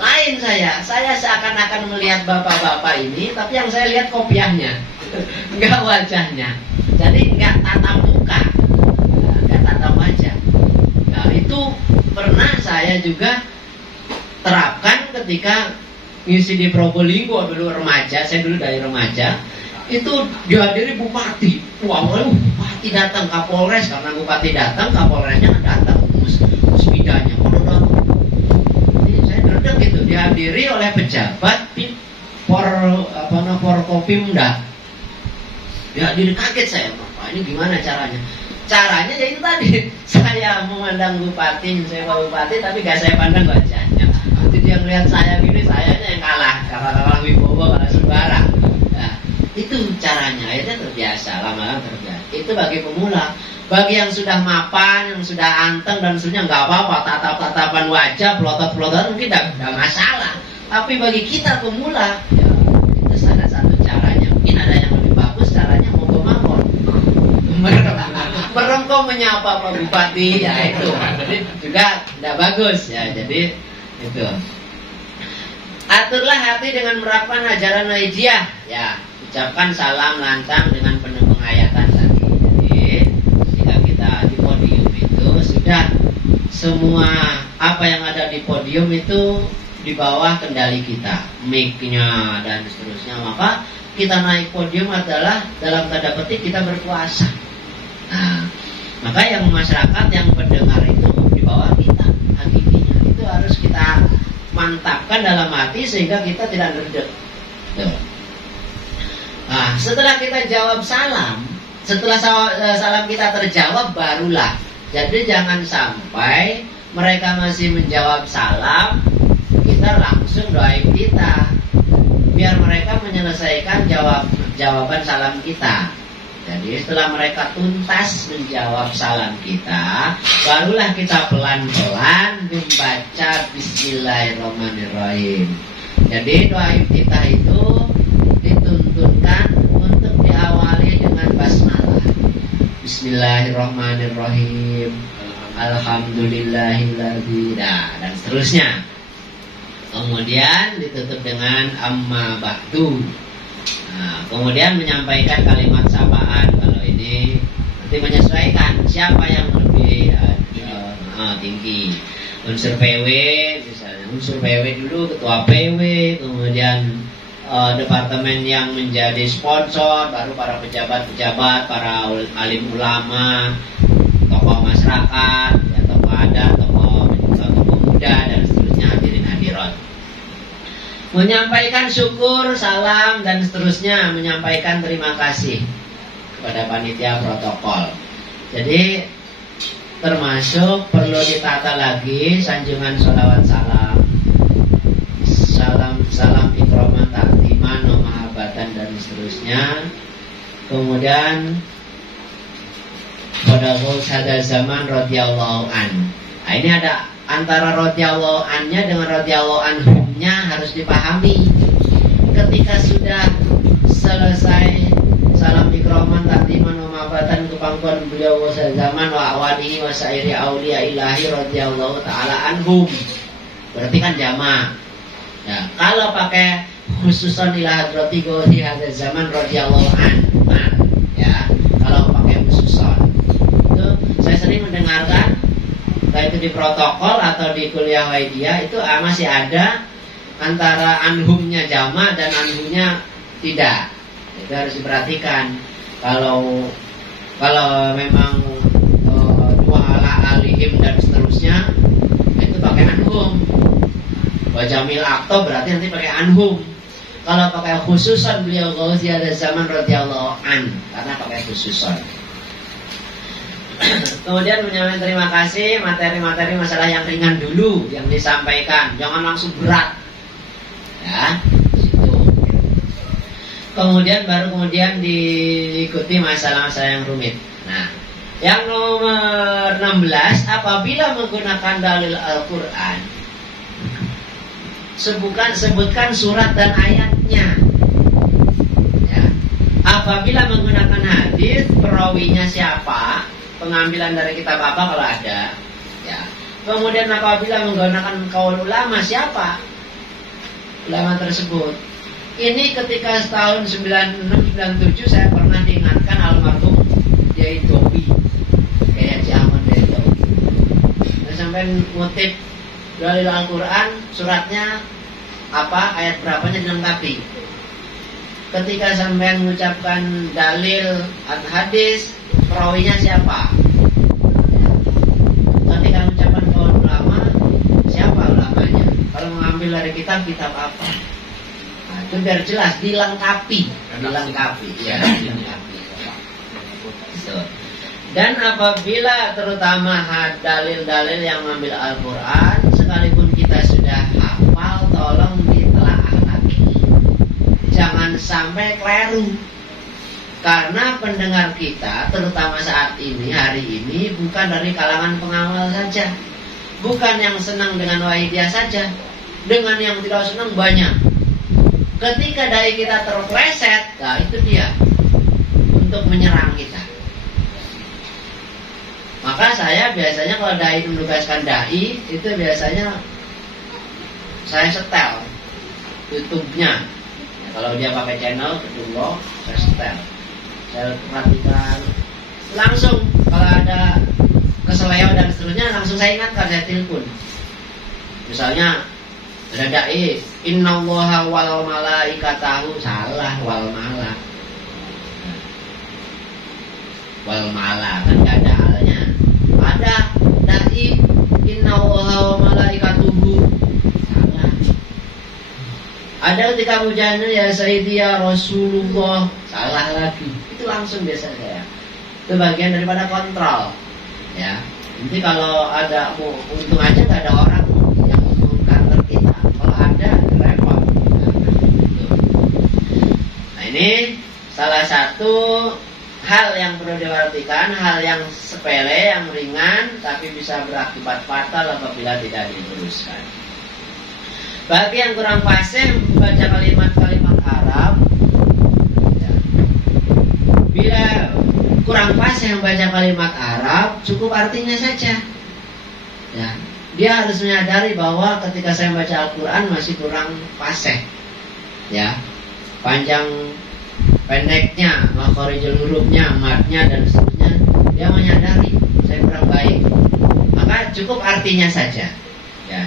lain saya. Saya seakan-akan melihat bapak-bapak ini, tapi yang saya lihat kopiahnya, enggak wajahnya. Jadi nggak tatap muka, nggak tatap wajah. Nah itu pernah saya juga terapkan ketika ngisi di Probolinggo dulu remaja. Saya dulu dari remaja itu dihadiri bupati. Wah, bupati datang, Kapolres, karena bupati datang, Kapolresnya datang, musbidanya. Jadi saya duduk gitu, dihadiri oleh pejabat Forkopimda. Dihadiri, kaget saya, Pak, ini gimana caranya? Caranya ya itu tadi, saya memandang bupati, saya Pak Bupati, tapi gak saya pandang wajahnya. Waktu dia ngeliat saya gini, sayanya yang kalah, kalah wibowo, kalah sembara. Nah, itu caranya, akhirnya terbiasa, lama-lama terbiasa. Itu bagi pemula. Bagi yang sudah mapan, yang sudah anteng dan seterusnya nggak apa-apa, tatap-tatapan wajah, pelotot-pelotot mungkin nggak masalah. Tapi bagi kita pemula, ya, itu salah satu caranya. Mungkin ada yang lebih bagus caranya monggo-monggo. Merengkong menyapa Pak Bupati, ya itu. Jadi juga tidak bagus ya. Jadi itu. Aturlah hati dengan menerapkan ajaran Nahdiyah. Ya, ucapkan salam lancang dengan penuh penghayatan tadi. Jadi jika kita di podium itu sudah semua apa yang ada di podium itu di bawah kendali kita, mic-nya dan seterusnya, maka kita naik podium adalah dalam tanda petik kita berkuasa. Nah, maka yang masyarakat yang pendengar itu di bawah kita, hakikinya itu harus kita mantapkan dalam hati sehingga kita tidak nerdek. Nah, setelah kita jawab salam, setelah salam kita terjawab barulah. Jadi jangan sampai mereka masih menjawab salam, kita langsung doain kita, biar mereka menyelesaikan jawaban salam kita. Jadi setelah mereka tuntas menjawab salam kita, barulah kita pelan-pelan membaca Bismillahirrahmanirrahim. Jadi doa kita itu dituntunkan untuk diawali dengan basmalah. Bismillahirrahmanirrahim. Alhamdulillahilladzi, dan seterusnya. Kemudian ditutup dengan amma ba'du. Nah, kemudian menyampaikan kalimat sapaan. Kalau ini nanti menyesuaikan siapa yang lebih tinggi. Unsur PW, misalnya unsur PW dulu, ketua PW, kemudian departemen yang menjadi sponsor, baru para pejabat-pejabat, para alim ulama, tokoh masyarakat, ya, tokoh adat, tokoh muda, dan seterusnya, hadirin hadirat. Menyampaikan syukur, salam, dan seterusnya, menyampaikan terima kasih kepada panitia protokol. Jadi termasuk perlu ditata lagi sanjungan sholawat salam ikroman takdiman mahabatan dan seterusnya. Kemudian pada hadal zaman radhiyallahu an. Nah, ini ada antara radhiyallahu annya dengan radhiyallahu anhumnya harus dipahami. Ketika sudah selesai salam ikroman takdiman mahabatan kepangkuan beliau zaman wa awalihi wa sairi auliya ilahi radhiyallahu ta'ala anhum, berarti kan jamak. Ya, kalau pakai khususan ila hadrati gohi hadal zaman radhiyallahu an, ya, kalau pakai khususan itu saya sering mendengarkan baik itu di protokol atau di kuliah Waidiyah itu masih ada antara anhumnya jamak dan anhumnya tidak. Itu harus diperhatikan. Kalau memang dua ala alihim dan seterusnya itu pakai anhum. Wajamil akto berarti nanti pakai anhum. Kalau pakai khususan beliau Gausi ada zaman radhiyallahu an, karena pakai khususan. Kemudian menyampaikan terima kasih, materi-materi masalah yang ringan dulu yang disampaikan, jangan langsung berat. Ya, situ. Kemudian diikuti masalah-masalah yang rumit. Nah, yang nomor 16, apabila menggunakan dalil Al-Quran, sebutkan surat dan ayatnya. Ya. Apabila menggunakan hadis, perawinya siapa, pengambilan dari kitab apa kalau ada. Ya. Kemudian apabila menggunakan kaul ulama, siapa ulama tersebut. Ini ketika tahun 96-97 saya pernah diingatkan almarhum dari Dopi, kayak Ciaman dari Dopi. Nah, sampai ngutip dari Al-Quran, suratnya apa, ayat berapanya dilengkapi. Ketika sampai mengucapkan dalil hadis, perawinya siapa? Ketika mengucapkan kawan ulama, siapa ulamanya? Kalau mengambil dari kitab apa? Nah, itu biar jelas, dilengkapi, ya, dilengkapi. So. Dan apabila terutama dalil-dalil yang mengambil Al-Quran, sekalipun kita sudah hafal, tolong ditelaah lagi. Jangan sampai keliru. Karena pendengar kita, terutama saat ini, hari ini, bukan dari kalangan pengamal saja. Bukan yang senang dengan wahidiyah saja. Dengan yang tidak senang banyak. Ketika dai kita terpleset, nah itu dia. Untuk menyerang kita. Maka saya biasanya kalau dai menugaskan dai, itu biasanya saya setel YouTube-nya. Ya, kalau dia pakai channel kedua, saya setel. Saya perhatikan langsung kalau ada keseleo dan seterusnya, langsung saya ingatkan, saya telepon. Misalnya ada dai, innallaha wal malaikatahu, salah, wal mala. Wal mala kan gak ada halnya. Ada dai innallaha wa malaikatuhu, salah. Ada ketika pujiannya ya Sayyidi ya Rasulullah, salah lagi. Itu langsung biasa saya. Itu bagian daripada kontrol. Ya. Nanti kalau ada, untung aja gak ada orang yang mengkantor kita. Kalau ada, repot. Nah ini salah satu hal yang perlu diperhatikan, hal yang sepele, yang ringan, tapi bisa berakibat fatal apabila tidak diteruskan. Bagi yang kurang fasih membaca kalimat-kalimat Arab, ya, bila kurang fasih membaca kalimat Arab, cukup artinya saja. Ya, dia harus menyadari bahwa ketika saya membaca Al-Quran masih kurang fasih. Ya, panjang pendeknya, makharijul hurufnya, matnya dan seterusnya, dia menyadari saya kurang baik. Maka cukup artinya saja. Ya.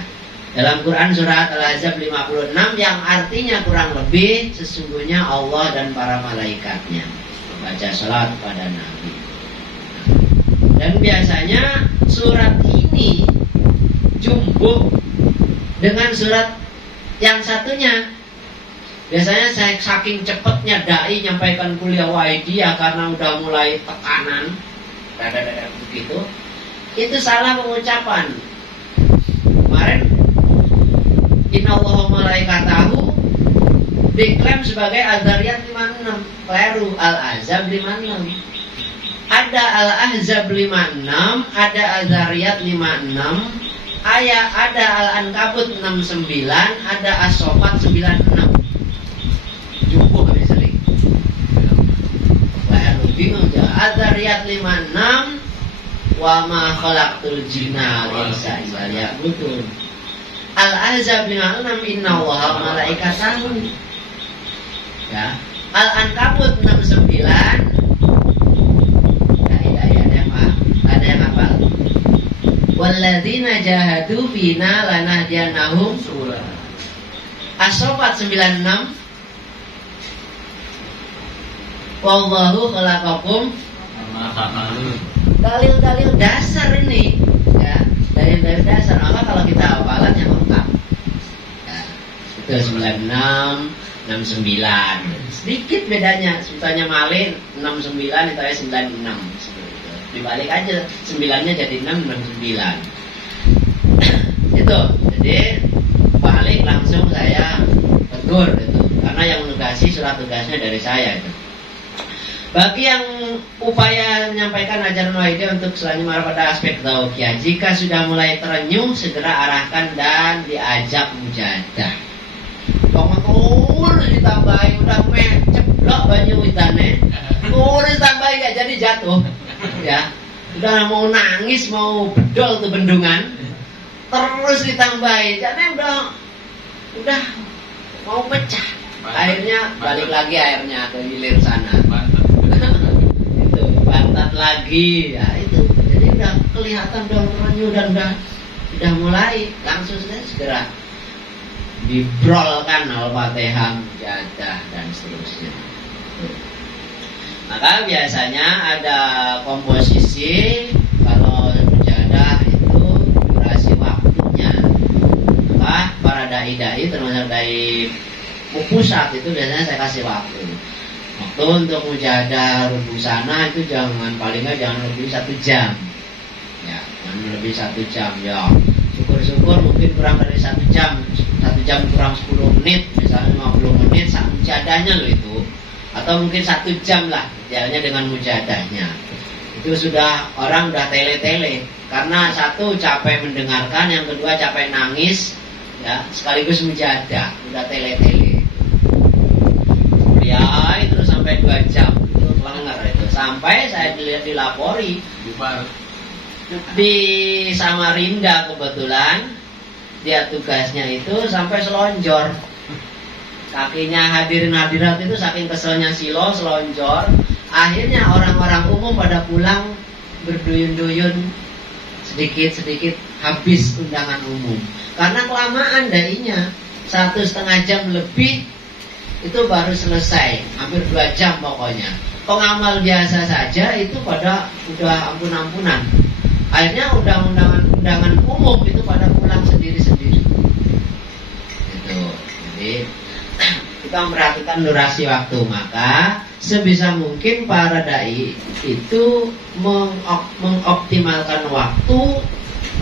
Dalam Quran surat Al-Ahzab 56 yang artinya kurang lebih sesungguhnya Allah dan para malaikatnya membaca salat kepada Nabi. Dan biasanya surat ini jumbo dengan surat yang satunya. Biasanya saya saking cepatnya dai nyampaikan kuliah wahidiyah karena udah mulai tekanan, begitu. Itu salah pengucapan. Kemarin innallaha malaikatahu diklaim sebagai Al-Zariyat 56, keliru, Al-Ahzab 56. Ada Al-Ahzab 56, ada Al-Zariyat 56, ada Al-Ankabut 69, ada As-Saffat 96. Jumbo kami sering. Bingung ya. Al-Zariyat 56, wa ma khalaqtul jinna wal insa illa liya'budun. Al-Ahzab 56, innallaha malaikatahu. Ya. Al-Ankabut 69. Ada yang apa? Walladzina jahadu fina lanahdiyannahum subulana. As-Saffat 96. Wallahu khalaqakum. Dalil-dalil dasar ini, ya, dalil-dalil dasar. Maka kalau kita hafalan yang lengkap, ya, itu 96, 69. Sedikit bedanya, sebetulnya malin 69 itu ayat 96. Dibalik aja 9-nya jadi 6, 69. Itu. Jadi balik langsung saya tegur itu. Karena yang menugasi surat tugasnya dari saya itu. Bagi yang upaya menyampaikan ajaran wahidiyah untuk selanjutnya pada aspek dzauqiyah, jika sudah mulai terenyuh, segera arahkan dan diajak mujadah. Bangun ditambahin udah ceblok banyu widane. Terus tambahin gak jadi jatuh. Ya. Udah mau nangis, mau bedol tuh bendungan. Terus ditambahin. Jadi udah mau pecah. Akhirnya balik lagi airnya ke hilir sana. Itu pantat lagi, ya itu. Jadi udah kelihatan udah renyuh dan udah mulai, langsung segera dibrolkan Al-Fatihah, mujadah dan seterusnya. Maka biasanya ada komposisi kalau mujadah itu durasi waktunya. Maka para dai-dai termasuk dai pusat itu biasanya saya kasih waktu untuk mujadah rubusana itu palingnya jangan lebih 1 jam. Ya, jangan lebih 1 jam ya. Syukur-syukur mungkin kurang dari 1 jam. 1 jam kurang 10 menit, misalnya 50 menit saat mujadahnya loh itu. Atau mungkin 1 jam lah jalannya dengan mujadahnya. Itu sudah orang udah tele-tele. Karena satu capek mendengarkan, yang kedua capek nangis, ya sekaligus mujadah, udah tele-tele. Ya itu sampai 2 jam itu lengger itu. Sampai saya dilapori di Samarinda kebetulan dia tugasnya itu sampai selonjor. Kakinya hadirat itu saking keselnya selonjor. Akhirnya orang-orang umum pada pulang berduyun-duyun, sedikit-sedikit habis undangan umum. Karena kelamaan dainya, 1,5 jam lebih itu baru selesai, hampir 2 jam pokoknya. Pengamal biasa saja itu pada udah ampun-ampunan. Akhirnya undangan umum itu pada pulang sendiri-sendiri. Itu. Jadi kita memperhatikan durasi waktu, maka sebisa mungkin para dai itu mengoptimalkan waktu,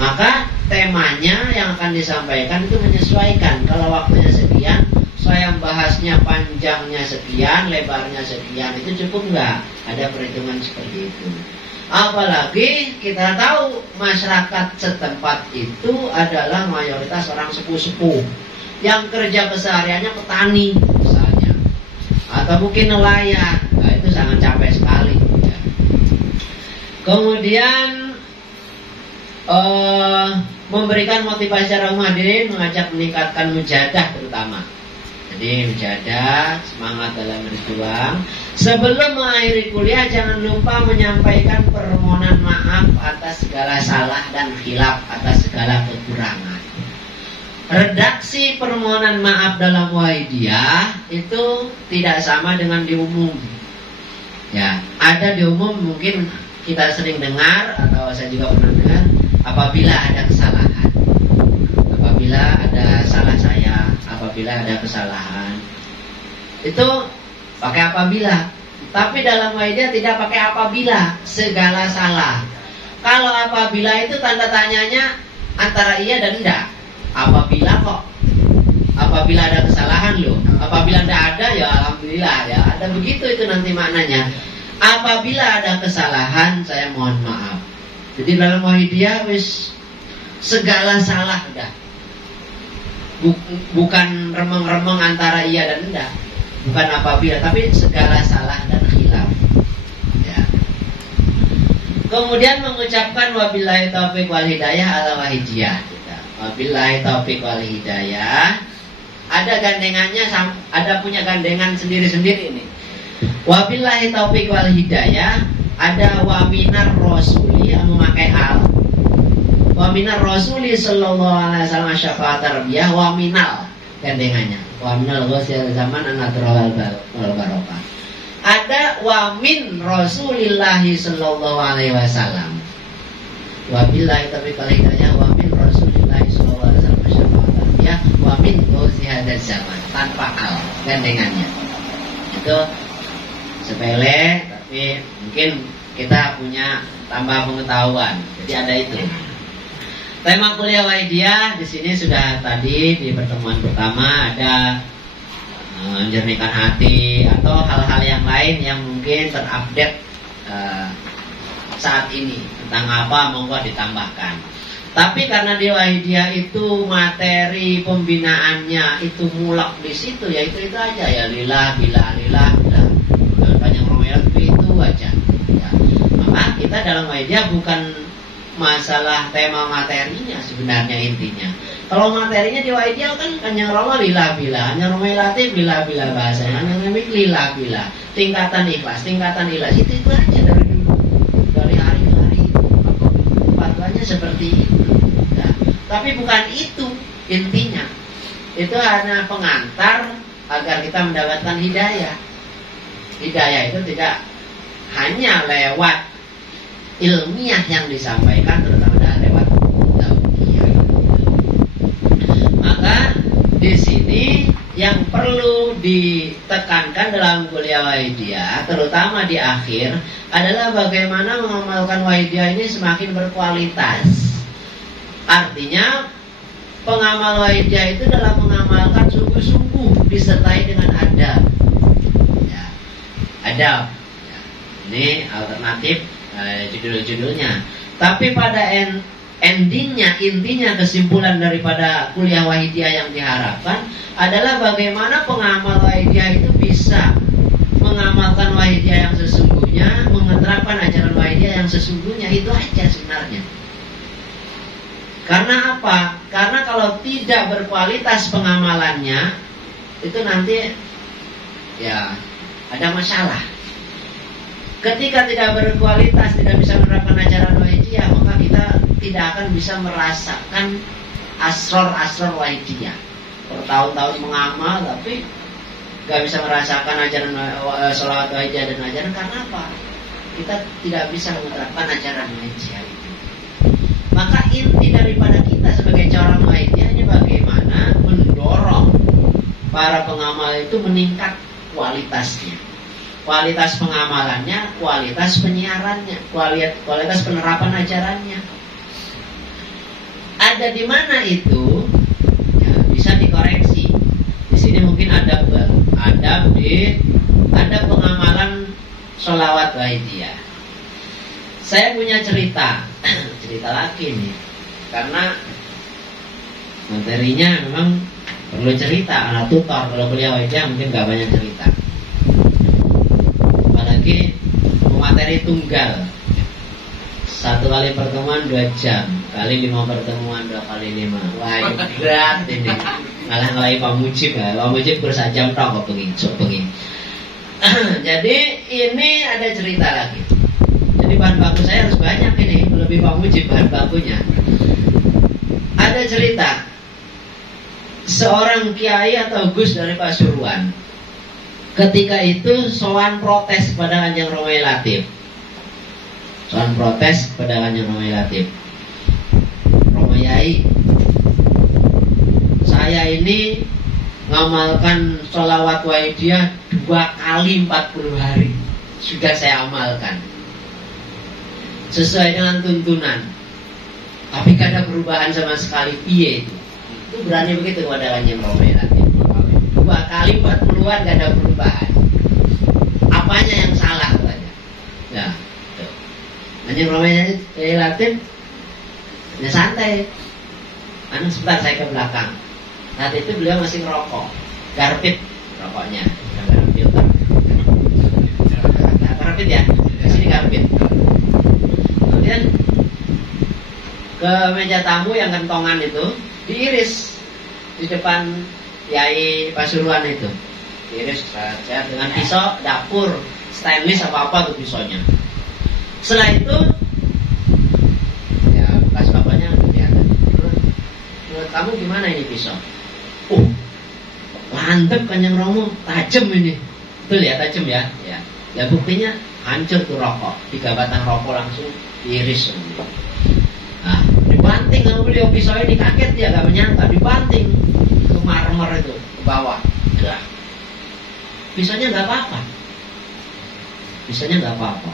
maka temanya yang akan disampaikan itu menyesuaikan. Kalau waktunya sekian, saya bahasnya panjangnya sekian, lebarnya sekian, itu cukup nggak? Ada perhitungan seperti itu. Apalagi kita tahu masyarakat setempat itu adalah mayoritas orang sepuh-sepuh yang kerja kesehariannya petani misalnya, atau mungkin nelayan. Nah, itu sangat capek sekali ya. Kemudian memberikan motivasi secara hadirin, mengajak meningkatkan mujadah terutama. Jadi mujadah, semangat dalam berjuang. Sebelum mengakhiri kuliah jangan lupa menyampaikan permohonan maaf atas segala salah dan khilaf, atas segala kekurangan. Redaksi permohonan maaf dalam Wahidiyah itu tidak sama dengan di umum. Ya, ada di umum mungkin kita sering dengar atau saya juga pernah dengar, apabila ada kesalahan, apabila ada salah saya, apabila ada kesalahan, itu pakai apabila. Tapi dalam Wahidiyah tidak pakai apabila, segala salah. Kalau apabila itu tanda tanyanya antara iya dan enggak. Apabila kok, apabila ada kesalahan loh, apabila tidak ada ya alhamdulillah ya, ada begitu itu nanti maknanya. Apabila ada kesalahan saya mohon maaf. Jadi dalam Wahidiyah wis segala salah udah. Bukan remeng-remeng antara iya dan enggak, bukan apabila, tapi segala salah dan khilaf ya. Kemudian mengucapkan wabillahi taufiq wal hidayah ala Wahidiyah. Wabillahi taufiq wal hidayah. Ada gandengannya, ada punya gandengan sendiri-sendiri ini. Wabillahi taufiq wal hidayah. Ada waminar rasuli yang memakai al. Waminar rasuli sallallahu alaihi wasallam syafaat tarbiyah. Waminal gandengannya. Waminal ghasil zaman an-nadra wal barokah. Ada wamin rasulillahi sallallahu alaihi wasallam. Wabillahi taufiq wal hidayah. Wamin rasulillahi sallallahu alaihi wasallam syafaat tarbiyah. Wamin ghasil hadzal zaman, tanpa al gandengannya. Itu sepele, tapi mungkin kita punya tambah pengetahuan. Jadi ada itu. Tema kuliah Wahidiyah di sini sudah tadi di pertemuan pertama ada menjernihkan hati atau hal-hal yang lain yang mungkin terupdate saat ini tentang apa monggo ditambahkan. Tapi karena di Wahidiyah itu materi pembinaannya itu mulak di situ, ya itu aja ya, lillah billah lillah billah. Banyak romayat itu aja. Ya. Maka kita dalam Wahidiyah bukan masalah tema materinya sebenarnya intinya. Kalau materinya di Wahidiyah kan hanya roma lillah billah, hanya romai latif billah billah bahasanya, hanya lillah billah. Tingkatan ikhlas itu aja dari dulu. intinya seperti itu. Nah, tapi bukan itu intinya. Itu hanya pengantar agar kita mendapatkan hidayah. Hidayah itu tidak hanya lewat ilmiah yang disampaikan, terutama lewat tauhid. Maka di sini yang perlu ditekankan dalam kuliah Wahidiyah, terutama di akhir, adalah bagaimana mengamalkan Wahidiyah ini semakin berkualitas. Artinya pengamal Wahidiyah itu dalam mengamalkan sungguh-sungguh disertai dengan adab. Ya, adab. Ya, ini alternatif judul-judulnya. Tapi pada endingnya, intinya, kesimpulan daripada kuliah Wahidiyah yang diharapkan adalah bagaimana pengamal Wahidiyah itu bisa mengamalkan Wahidiyah yang sesungguhnya, menerapkan ajaran Wahidiyah yang sesungguhnya. Itu aja sebenarnya. Karena apa? Karena kalau tidak berkualitas pengamalannya, itu nanti ya ada masalah. Ketika tidak berkualitas, tidak bisa menerapkan ajaran Wahidiyah, maka kita tidak akan bisa merasakan asror-asror Wahidiyah. Bertahun-tahun mengamal, tapi gak bisa merasakan ajaran sholawat Wahidiyah dan ajaran. Karena apa? Kita tidak bisa menerapkan ajaran Wahidiyah itu. Maka inti daripada kita sebagai seorang Wahidiyah ini bagaimana mendorong para pengamal itu meningkat kualitasnya. Kualitas pengamalannya, kualitas penyiarannya, kualitas penerapan ajarannya. Ada di mana itu? Ya, bisa dikoreksi. Di sini mungkin ada pengamalan sholawat Wahidiyah. Saya punya cerita lagi nih, karena materinya memang perlu cerita. Anak tutor kalau kuliah Wahidiyah mungkin gak banyak cerita. Apalagi materi tunggal, 1 kali pertemuan 2 jam, kali 5 pertemuan 2 kali 5. Wah, ini berat ini. Ngalah-ngalahi Pak Mujib ya. Pak Mujib bersajam tok kok pengen. Jadi ini ada cerita lagi. Jadi bahan baku saya harus banyak ini, lebih Pak Mujib bahan bakunya. Ada cerita seorang kiai atau gus dari Pasuruan. Ketika itu sowan protes kepada Kanjeng Romai Latif. Sowan protes kepada Kanjeng Romai Latif. Romai Yai, saya ini ngamalkan sholawat Wahidiyah 2 kali 40 hari. Sudah saya amalkan sesuai dengan tuntunan, tapi gak ada perubahan sama sekali. Piye itu? Itu berani begitu kepada Kanjeng Romai Latif. 2 kali 40-an gak ada perubahan. Apanya yang salah katanya? Nah, Kanjeng Romai Latif ya santai. Sebentar saya ke belakang. Saat itu beliau masih ngerokok, garpit rokoknya, garpit filter. Garpit ya, di sini garpit. Kemudian ke meja tamu yang kentongan itu diiris di depan Yai Pasuruan itu. Diiris saja dengan pisau dapur stainless apa tuh pisaunya. Setelah itu ya bekas bapaknya kelihatan. Menurut kamu gimana ini pisau? Mantep Kanjeng Romo, tajam ini. Betul ya, tajam ya. Ya buktinya hancur tuh rokok, 3 batang rokok langsung diiris. Nah, dibanting sama beliau, pisaunya dikaget dia, gak menyangka, dibanting ke marmer itu, ke bawah. Nah, pisaunya gak apa-apa. Pisaunya gak apa-apa.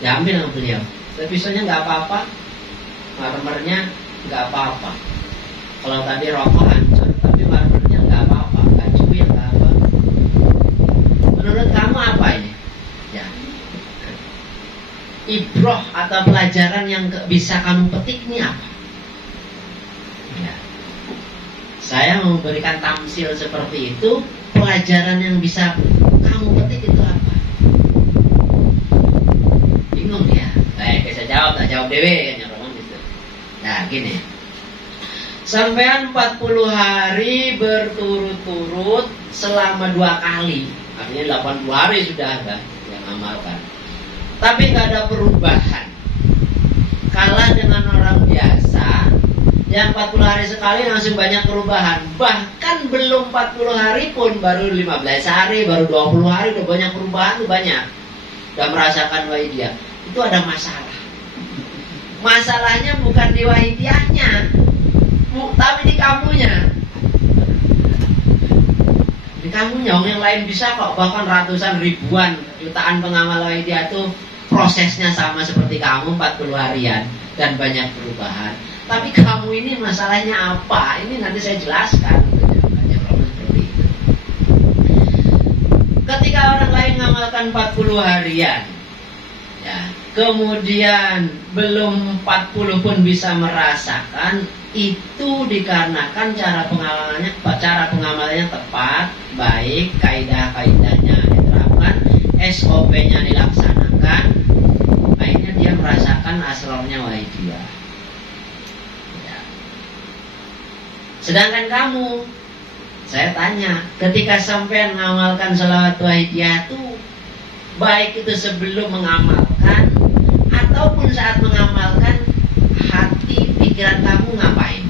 Diambil sama beliau. Tapi pisaunya gak apa-apa, marmernya gak apa-apa. Kalau tadi rokok hancur, tapi marmernya gak apa-apa, gak cuy, gak apa. Menurut kamu apa ini? Ya, ibroh atau pelajaran yang bisa kamu petik ini apa? Ya. Saya memberikan tamsil seperti itu. Pelajaran yang bisa kamu petik itu apa? Bingung ya. Baik, saya jawab, tak jawab dewe kan gitu. Nah, gini. Sampean 40 hari berturut-turut selama 2 kali. Artinya 80 hari sudah ada yang amalkan. Tapi gak ada perubahan. Kalah dengan orang biasa, yang 40 hari sekali langsung banyak perubahan. Bahkan belum 40 hari pun, baru 15 hari, baru 20 hari udah banyak perubahan tuh banyak. Udah merasakan wahidiyah. Itu ada masalah. Masalahnya bukan di wahidiyahnya, tapi di kamunya. Di kamunya, yang lain bisa kok, bahkan ratusan ribuan jutaan pengamal wahidiyah itu prosesnya sama seperti kamu 40 harian dan banyak perubahan. Tapi kamu ini masalahnya apa? Ini nanti saya jelaskan. Seperti itu. Ketika orang lain mengamalkan 40 harian, ya, kemudian belum 40 pun bisa merasakan, itu dikarenakan cara pengamalannya tepat, baik, kaidah-kaidahnya diterapkan, SOP-nya dilaksanakan, akhirnya dia merasakan asrornya wahidiyah. Sedangkan kamu, saya tanya, ketika sampai mengamalkan sholawat wahidiyah itu, baik itu sebelum mengamalkan ataupun saat mengamalkan, hati pikiran kamu ngapain?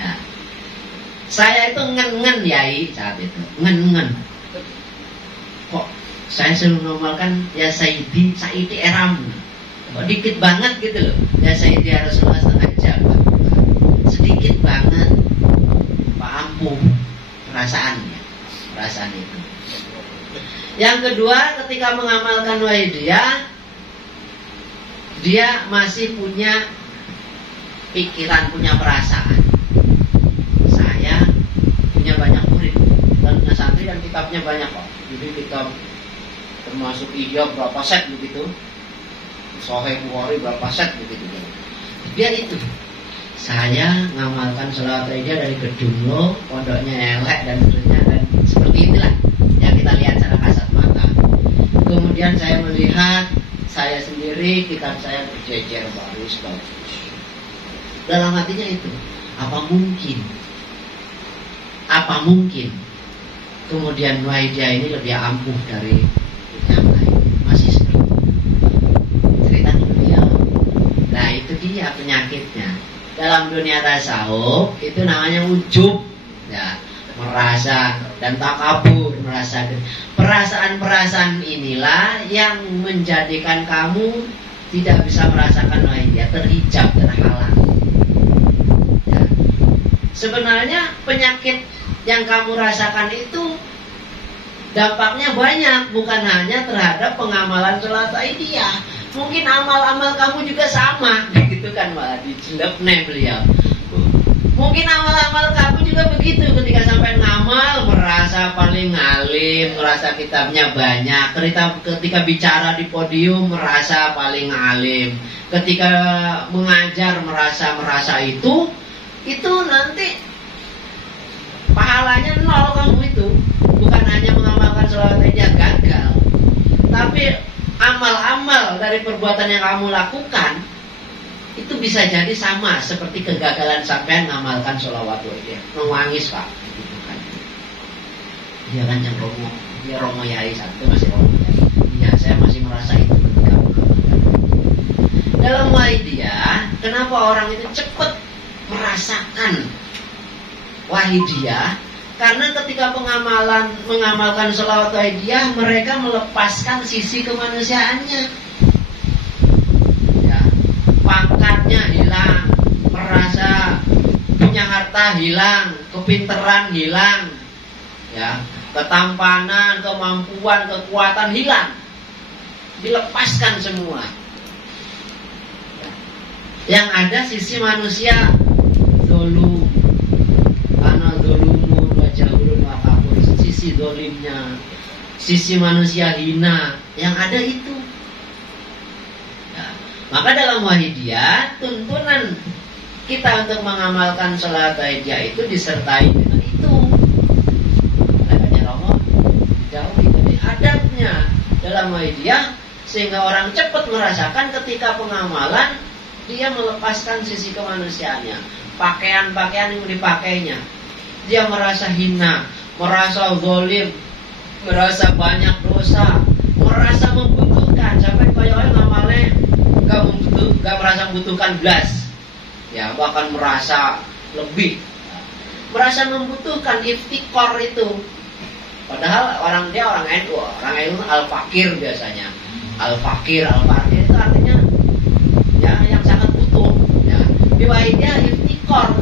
Nah, saya itu ngen-ngen yai saat itu, ngen-ngen. Kok saya selalu mengamalkan ya Sayyidi Eram, kok dikit banget gitu loh. Ya Sayyidi Rasulullah setengah jam, sedikit banget. Pak ampuh perasaannya, perasaan itu. Yang kedua, ketika mengamalkan wahidiyah, dia masih punya pikiran, punya perasaan. Saya punya banyak murid dan punya santri dan kitabnya banyak kok. Jadi kitab termasuk Ihya berapa set begitu, Sahih Bukhari berapa set begitu. Biar itu. Saya ngamalkan sholawat wahidiyah dari gedung lo, pondoknya elek dan seterusnya, dan seperti itulah yang kita lihat secara kasat mata. Kemudian saya melihat saya sendiri, kitab saya berjejer bagus. Dalam hatinya itu, apa mungkin kemudian wahidiyah ini lebih ampuh dari yang lain? Masih seperti cerita beliau. Nah itu dia penyakitnya. Dalam dunia tasawuf itu namanya ujub, ya, merasa dan takabur, merasa. Perasaan-perasaan inilah yang menjadikan kamu tidak bisa merasakan wahidiyah, terhijab, terhalang. Ya. Sebenarnya penyakit yang kamu rasakan itu dampaknya banyak, bukan hanya terhadap pengamalan sholat wahidiyah. Mungkin amal-amal kamu juga sama, gitu kan, malah dijelep-nih beliau. Mungkin amal-amal kamu juga begitu, ketika sampai ngamal merasa paling alim, merasa kitabnya banyak. Ketika bicara di podium merasa paling alim. Ketika mengajar merasa itu nanti pahalanya nol kamu itu. Bukan hanya mengamalkan sholat wahidiyah gagal, tapi amal-amal dari perbuatan yang kamu lakukan itu bisa jadi sama seperti kegagalan sampean ngamalkan sholawat wahidiyah. Nangis pak, gitu kan. Dia kan yang romo, dia romo yai satu masih romo yai. Iya, saya masih merasa itu ketika mengamalkan. Dalam wahidiyah, kenapa orang itu cepat merasakan wahidiyah? Karena ketika mengamalkan sholawat wahidiyah, mereka melepaskan sisi kemanusiaannya. Ya, pangkatnya hilang, merasa punya harta hilang, kepinteran hilang, ya, ketampanan, kemampuan, kekuatan hilang, dilepaskan semua. Ya. Yang ada sisi manusia dulu, karena dulumu wajahulun wakabur, sisi dolimnya, sisi manusia hina, yang ada itu. Ya. Maka dalam wahidiyah, tuntunan kita untuk mengamalkan sholat wahidiyah itu disertai dengan itu. Adanya Romo jauh itu adabnya dalam wahidiyah, sehingga orang cepat merasakan ketika pengamalan dia melepaskan sisi kemanusiaannya, pakaian-pakaian yang dipakainya. Dia merasa hina, merasa zalim, merasa banyak dosa, merasa membutuhkan. Sampai kaya ngamalnya nggak merasa membutuhkan belas, ya bahkan merasa lebih, merasa membutuhkan iftikor itu. Padahal orang NU, orang NU al-fakir biasanya, al-fakir itu artinya ya yang sangat butuh. Ya, di Wahidiyah iftikor,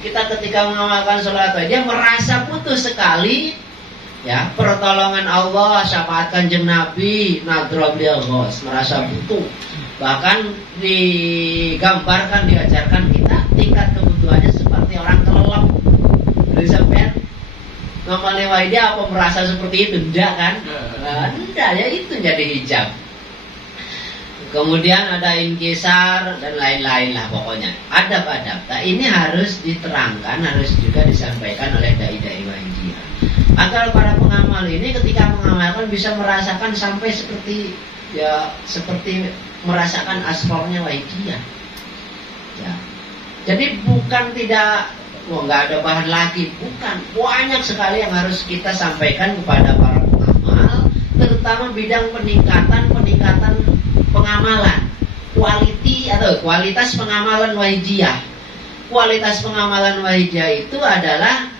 kita ketika mengamalkan sholat Wahidiyah merasa butuh sekali. Ya, pertolongan Allah, syafaat Kanjeng Nabi, nadra beliau merasa butuh. Bahkan digambarkan, diajarkan kita tingkat kebutuhannya seperti orang kelelep. Jadi sampean ngamal Wahidiyah apa merasa seperti itu? Enggak kan? Enggak, ya itu jadi hijab. Kemudian ada inkisar dan lain-lain lah pokoknya. Adab-adab. Nah, ini harus diterangkan, harus juga disampaikan oleh dai-dai Wahidiyah. Agar para pengamal ini ketika mengamalkan bisa merasakan sampai seperti merasakan asrornya Wahidiyah. Ya. Jadi bukan tidak, nggak ada bahan lagi, bukan. Banyak sekali yang harus kita sampaikan kepada para pengamal, terutama bidang peningkatan pengamalan, kualitas pengamalan Wahidiyah. Kualitas pengamalan Wahidiyah itu adalah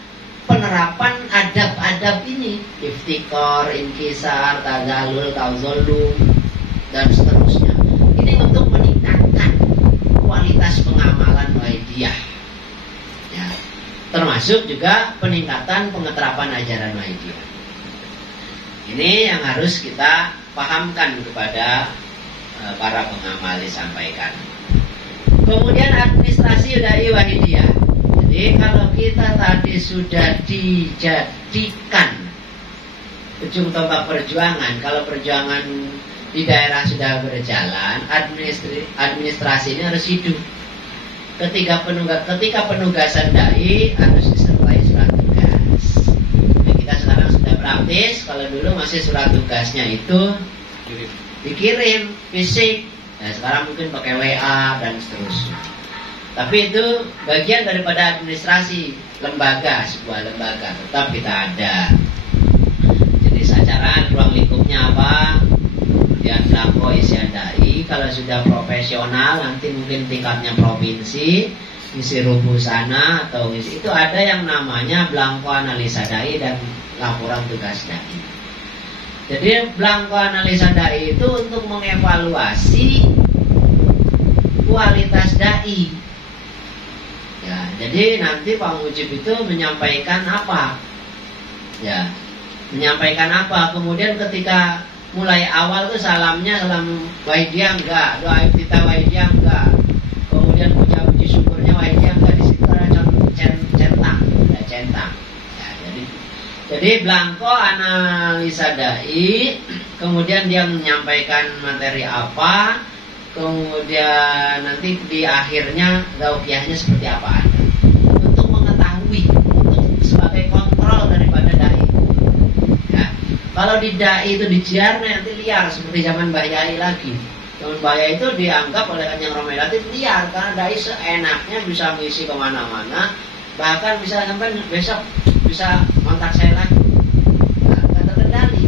penerapan adab-adab ini, iftikor, inkisar, tazalul, tazallum, dan seterusnya. Ini untuk meningkatkan kualitas pengamalan Wahidiyah. Ya, termasuk juga peningkatan pengeterapan ajaran Wahidiyah. Ini yang harus kita pahamkan kepada para pengamal disampaikan. Kemudian administrasi dai Wahidiyah. Jadi kalau kita tadi sudah dijadikan ujung tombak perjuangan, kalau perjuangan di daerah sudah berjalan, administrasi ini harus hidup. Ketika penugasan dai harus disertai surat tugas. Jadi kita sekarang sudah praktis. Kalau dulu masih surat tugasnya itu dikirim fisik. Nah, sekarang mungkin pakai WA dan seterusnya. Tapi itu bagian daripada administrasi lembaga, sebuah lembaga tetap kita ada. Jadi sacaran ruang lingkupnya apa, kemudian belangko isian dai. Kalau sudah profesional nanti mungkin tingkatnya provinsi, isi rubusana atau isi itu ada yang namanya belangko analisa dai dan laporan tugas dai. Jadi belangko analisa dai itu untuk mengevaluasi kualitas dai. Ya, jadi nanti Pak Mujib itu menyampaikan apa? Ya, menyampaikan apa? Kemudian ketika mulai awal tuh salamnya salam Wahidiyah enggak, doa iftitah Wahidiyah enggak. Kemudian puji syukurnya Wahidiyah enggak, di situ ada centang. Ya, jadi belangko analisa dai, kemudian dia menyampaikan materi apa. Kemudian nanti di akhirnya gaukiyahnya seperti apa ada. Untuk mengetahui, untuk sebagai kontrol daripada dai. Ya. Kalau di dai itu dijiar nanti liar seperti zaman Mbah Yai lagi. Zaman Mbah Yai itu dianggap oleh Kanjeng Romelati liar karena dai seenaknya bisa ngisi kemana-mana, bahkan bisa sampai besok bisa kontak saya lagi. Nah, gak terkendali.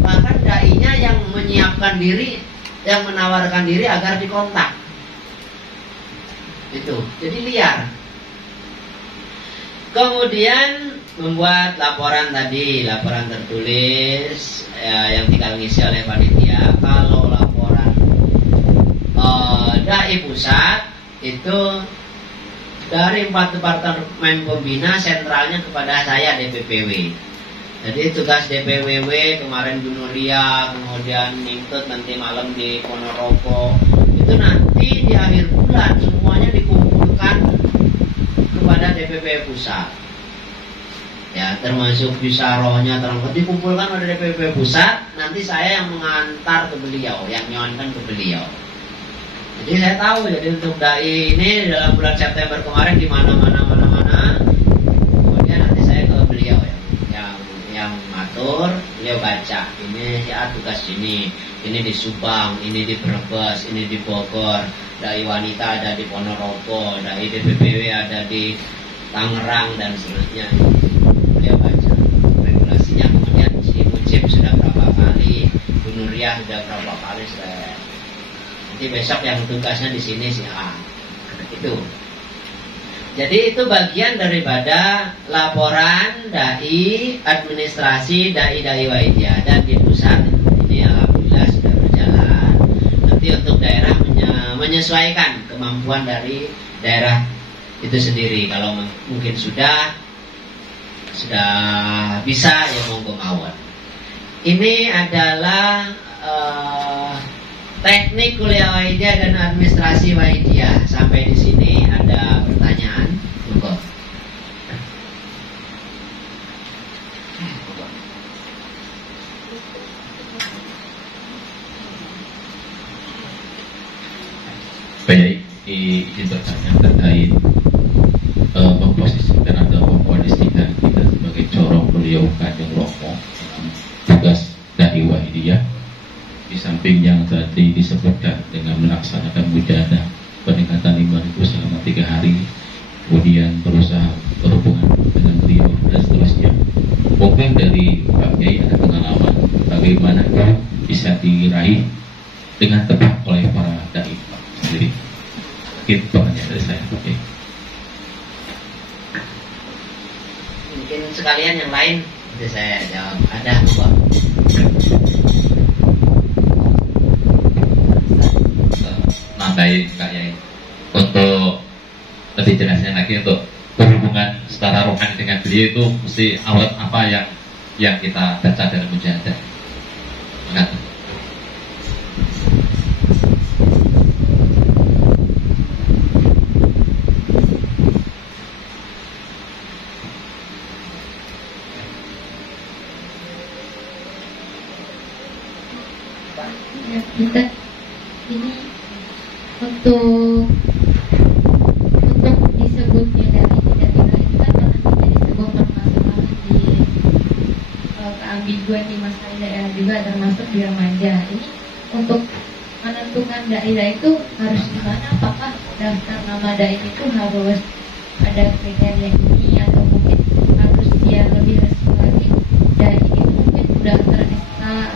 Bahkan dainya yang menyiapkan diri, yang menawarkan diri agar dikontak. Itu, jadi liar. Kemudian membuat laporan tadi, laporan tertulis ya, yang tinggal ngisi oleh panitia. Kalau laporan dai pusat itu dari 4 departemen pembina, sentralnya kepada saya DPPW. Jadi tugas DPWW kemarin Bu Nuria, kemudian Ningtut nanti malam di Ponorogo. Itu nanti di akhir bulan semuanya dikumpulkan kepada DPP pusat. Ya, termasuk bisarohnya dikumpulkan oleh DPP pusat. Nanti saya yang mengantar ke beliau, yang nyonkan ke beliau. Jadi saya tahu, jadi untuk dai ini dalam bulan September kemarin di mana-mana. Kemudian nanti saya ke beliau yang ngatur, beliau baca ini ya tugas ini di Subang, ini di Brebes, ini di Bogor, dai wanita ada di Ponorogo, dai DPPW ada di Tangerang dan seterusnya. Beliau baca regulasinya, kemudian si Mujib sudah berapa kali, Bu Nuriyah sudah berapa kali saya Nanti besok yang tugasnya di sini si A. Itu. Jadi itu bagian daripada laporan dai administrasi dai Wahidiyah, dan di pusat ini alhamdulillah sudah berjalan. Nanti untuk daerah menyesuaikan kemampuan dari daerah itu sendiri. Kalau mungkin sudah bisa, ya monggo mawon. Ini adalah teknik kuliah Wahidiyah dan administrasi Wahidiyah. Sampai di sini ada pertanyaan? Monggo. Baik, izin bertanya terkait memposisikan atau memposisikan kita sebagai corong beliau Kanjeng Romo tugas dari Wahidiyah, di samping yang tadi disebutkan dengan melaksanakan mujahadah peningkatan iman itu selama 3 hari, kemudian berusaha berhubungan dengan beliau dan seterusnya. Mungkin dari Pak Kiai ada pengalaman bagaimana itu bisa diraih dengan tepat oleh para dai sendiri. Itu pertanyaan dari saya. Oke. Mungkin sekalian yang lain bisa saya jawab. Ada Pak? Baik Kak Yai, untuk lebih jelasnya lagi untuk berhubungan secara rohani dengan beliau itu mesti awal apa yang kita baca dalam mujahadah. Terima ya, kita ini untuk disebutnya dari tidak nilai itu kan karena menjadi sebuah permasalahan di keambiguan di masalah daerah juga, termasuk di remaja. Ini untuk menentukan daerah itu harus gimana? Apakah daftar nama daerah itu harus ada kriteria ini, atau mungkin harus dia lebih resmi lagi? Daerah itu mungkin sudah ter-SK. Nah,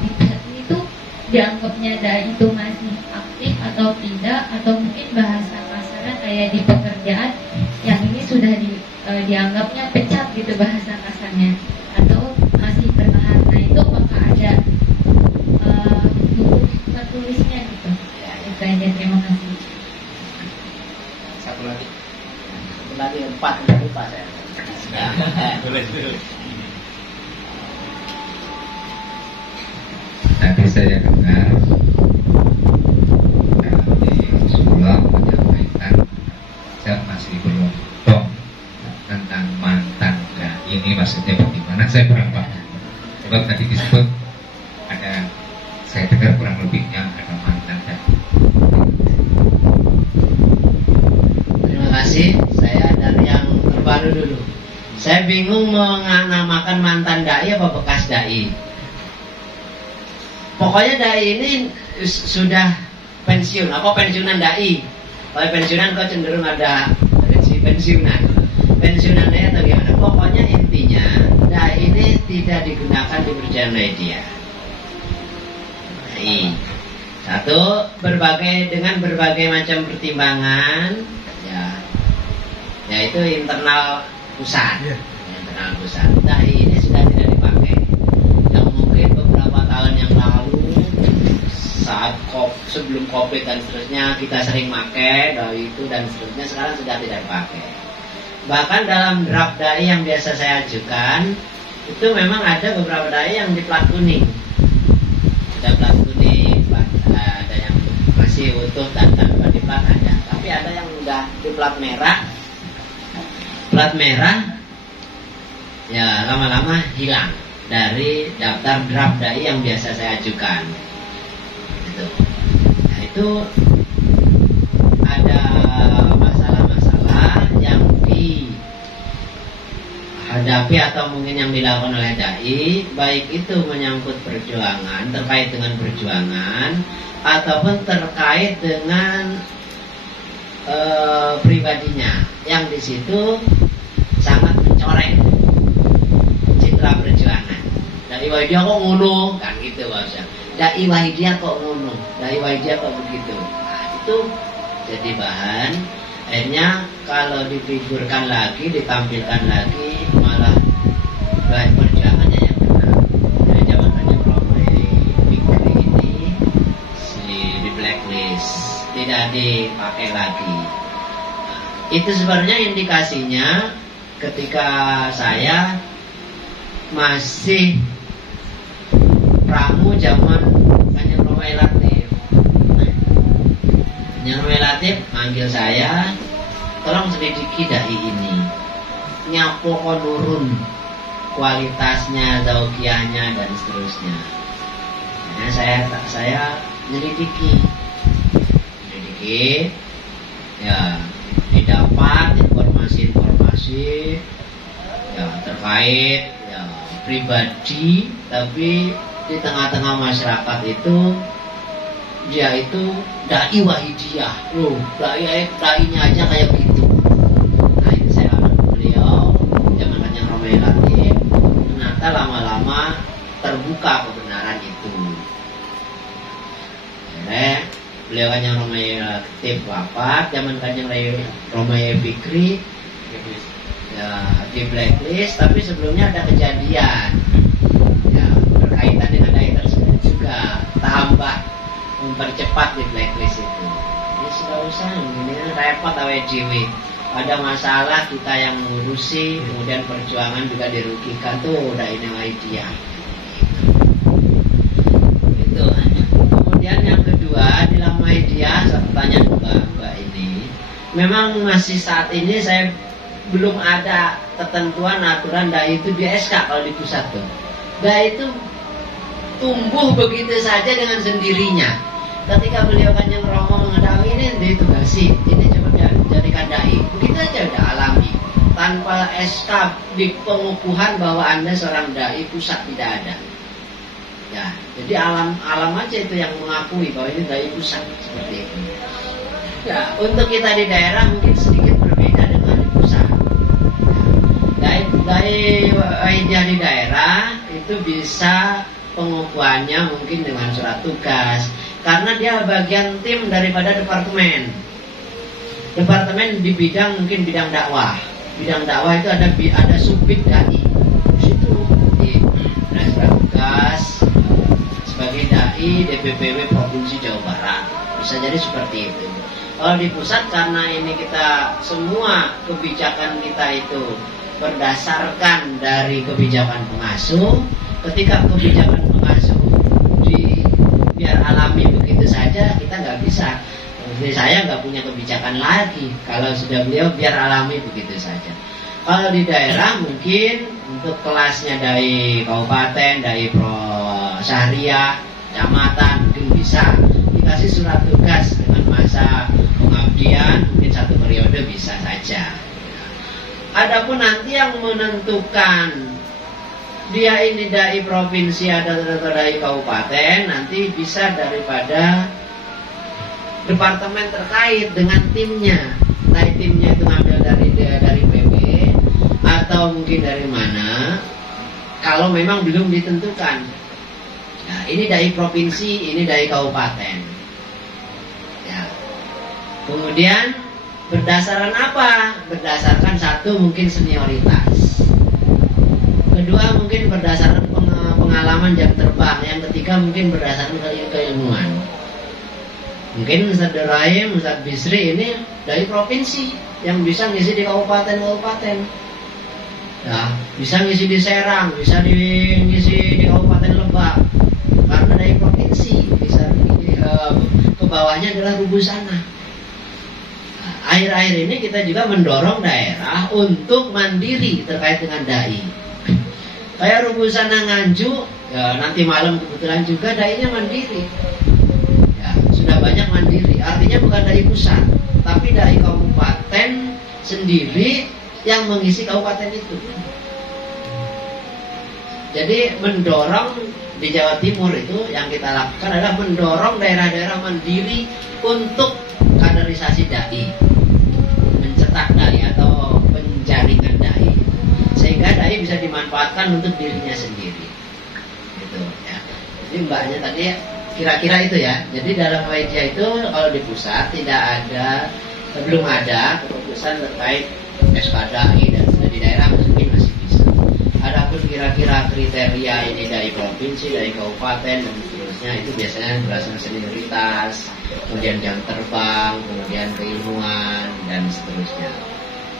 di pusat ini tuh dianggapnya daerah itu masih aktif atau tidak, atau mungkin bahasa kasarnya kayak di pekerjaan yang ini sudah dianggapnya pecat gitu bahasa kasarnya, atau masih bertahan. Nah itu apakah ada buku tertulisnya gitu? Ya, itu aja, terima kasih. Satu lagi 4 udah lupa saya. Boleh. Tadi saya dengar di Sula menyampaikan, saya masih belum tahu tentang mantan. Nah ini maksudnya bagaimana, saya kurang paham. Sebab tadi disebut ada, saya dengar kurang lebihnya ada mantan dan. Terima kasih. Saya dari yang terbaru dulu. Saya bingung menamakan mantan dai apa bekas dai. Pokoknya dai ini sudah pensiun. Apa pensiunan dai? Kalau pensiunan kok cenderung ada pensiunan. Pensiunan dai atau gimana? Pokoknya intinya dai ini tidak digunakan di perjalanan media. Satu, dengan berbagai macam pertimbangan, ya itu internal pusat. Internal pusat. Dai ini sudah tidak dipakai. Yang mungkin beberapa tahun yang lalu, saat sebelum COVID dan seterusnya, kita sering pakai dai itu dan seterusnya, sekarang sudah tidak dipakai. Bahkan dalam draft dai yang biasa saya ajukan, itu memang ada beberapa dai yang di plat kuning. Ada plat kuning, ada yang masih utuh dan tanpa di plat ada. Tapi ada yang udah di plat merah. Plat merah, ya lama-lama hilang dari daftar draft dai yang biasa saya ajukan. Nah itu ada masalah-masalah yang dihadapi atau mungkin yang dilakukan oleh dai, baik itu menyangkut perjuangan, terkait dengan perjuangan, ataupun terkait dengan pribadinya, yang di situ sangat mencoreng citra perjuangan. Dai Wahidiyah kok ngono, kan gitu Pak Ustaz. Dai Wahidiyah kok ngono, Dai Wahidiyah kok begitu. Nah, itu jadi bahan. Akhirnya kalau difigurkan lagi, ditampilkan lagi, malah bahan perjuangannya yang benar. Dari zaman Kanjeng Romo Fikri ini di blacklist, tidak dipakai lagi. Nah, itu sebenarnya indikasinya ketika saya masih pramu zaman Kanjeng Romo Latif. Kanjeng Romo Latif manggil saya, tolong selidiki dai ini, nyapo konurun kualitasnya, zauqiyahnya dan seterusnya. Nah, saya menyelidiki, ya didapat informasi ya terkait ya pribadi, tapi di tengah-tengah masyarakat itu dia itu dai Wahidiyah, dai-nya aja kayak gitu. Nah, itu saya akan beliau zaman Kanjeng Romo Latif, ternyata lama-lama terbuka kebenaran itu. Jadi beliau Kanjeng Romo Latif wafat, zaman Kanjeng Romo Fikri ya di blacklist, tapi sebelumnya ada kejadian ya berkaitan dengan dai tersebut juga, tambah mempercepat di blacklist itu. Ini sudah usah, ini repot awet dewe. Ada masalah kita yang ngurusi, kemudian perjuangan juga dirugikan tuh, udah ini Wahidiyah. Itu. Kemudian yang kedua di dalam Wahidiyah, saya bertanya Mbak ini, memang masih saat ini saya belum ada ketentuan aturan dai itu di SK kalau di pusat tuh. Dai itu tumbuh begitu saja dengan sendirinya. Ketika beliau Kanjeng Romo mengetahui ini ditugasi, ini coba jadikan dai, begitu aja udah alami, tanpa SK di pengukuhan bahwa Anda seorang dai pusat, tidak ada. Ya, jadi alam aja itu yang mengakui bahwa ini dai pusat seperti itu. Ya, untuk kita di daerah mungkin sedikit berbeda dengan di pusat. Dai Wahidiyah di daerah itu bisa pengukuhannya mungkin dengan surat tugas, karena dia bagian tim daripada departemen di bidang, mungkin bidang dakwah. Bidang dakwah itu ada subbid dai di situ, di surat tugas sebagai dai DPPW Provinsi Jawa Barat, bisa jadi seperti itu. Kalau di pusat, karena ini kita semua kebijakan kita itu berdasarkan dari kebijakan pengasuh, ketika kebijakan pengasuh biar alami begitu saja, kita nggak bisa. Seperti saya nggak punya kebijakan lagi kalau sudah beliau biar alami begitu saja. Kalau di daerah mungkin untuk kelasnya dai kabupaten, dai pro syariah, kecamatan mungkin bisa dikasih surat tugas dengan masa pengabdian mungkin 1 periode bisa saja. Adapun nanti yang menentukan dia ini dai provinsi atau dai kabupaten, nanti bisa daripada departemen terkait dengan timnya. Entah timnya itu ngambil dari PB atau mungkin dari mana, kalau memang belum ditentukan. Nah, ini dai provinsi, ini dai kabupaten. Ya. Kemudian berdasarkan apa? Berdasarkan satu mungkin senioritas, kedua mungkin berdasarkan pengalaman jam terbang, yang ketiga mungkin berdasarkan keilmuan. Mungkin Ustaz Rahim, Ustaz Bisri ini dari provinsi yang bisa ngisi di kabupaten-kabupaten, ya, bisa ngisi di Serang, bisa ngisi di Kabupaten Lebak, karena dari provinsi. Bisa ke bawahnya adalah Rubusana. Akhir-akhir ini kita juga mendorong daerah untuk mandiri terkait dengan dai. Kayak Rubusana Nganjuk, ya, nanti malam kebetulan juga dai-nya mandiri. Ya, sudah banyak mandiri. Artinya bukan dai pusat, tapi dai kabupaten sendiri yang mengisi kabupaten itu. Jadi mendorong di Jawa Timur itu yang kita lakukan adalah mendorong daerah-daerah mandiri untuk kaderisasi dai, mencetak dai atau penjaringan dai, sehingga dai bisa dimanfaatkan untuk dirinya sendiri. Jadi mbaknya tadi kira-kira itu ya. Jadi dalam Waidiyah itu kalau di pusat tidak ada, belum ada keputusan terkait SKDAI dan di daerah mungkin masih bisa. Adapun kira-kira kriteria ini dari provinsi, dari kabupaten dan seterusnya itu biasanya berdasarkan senioritas, kemudian jam terbang, kemudian keilmuan dan seterusnya.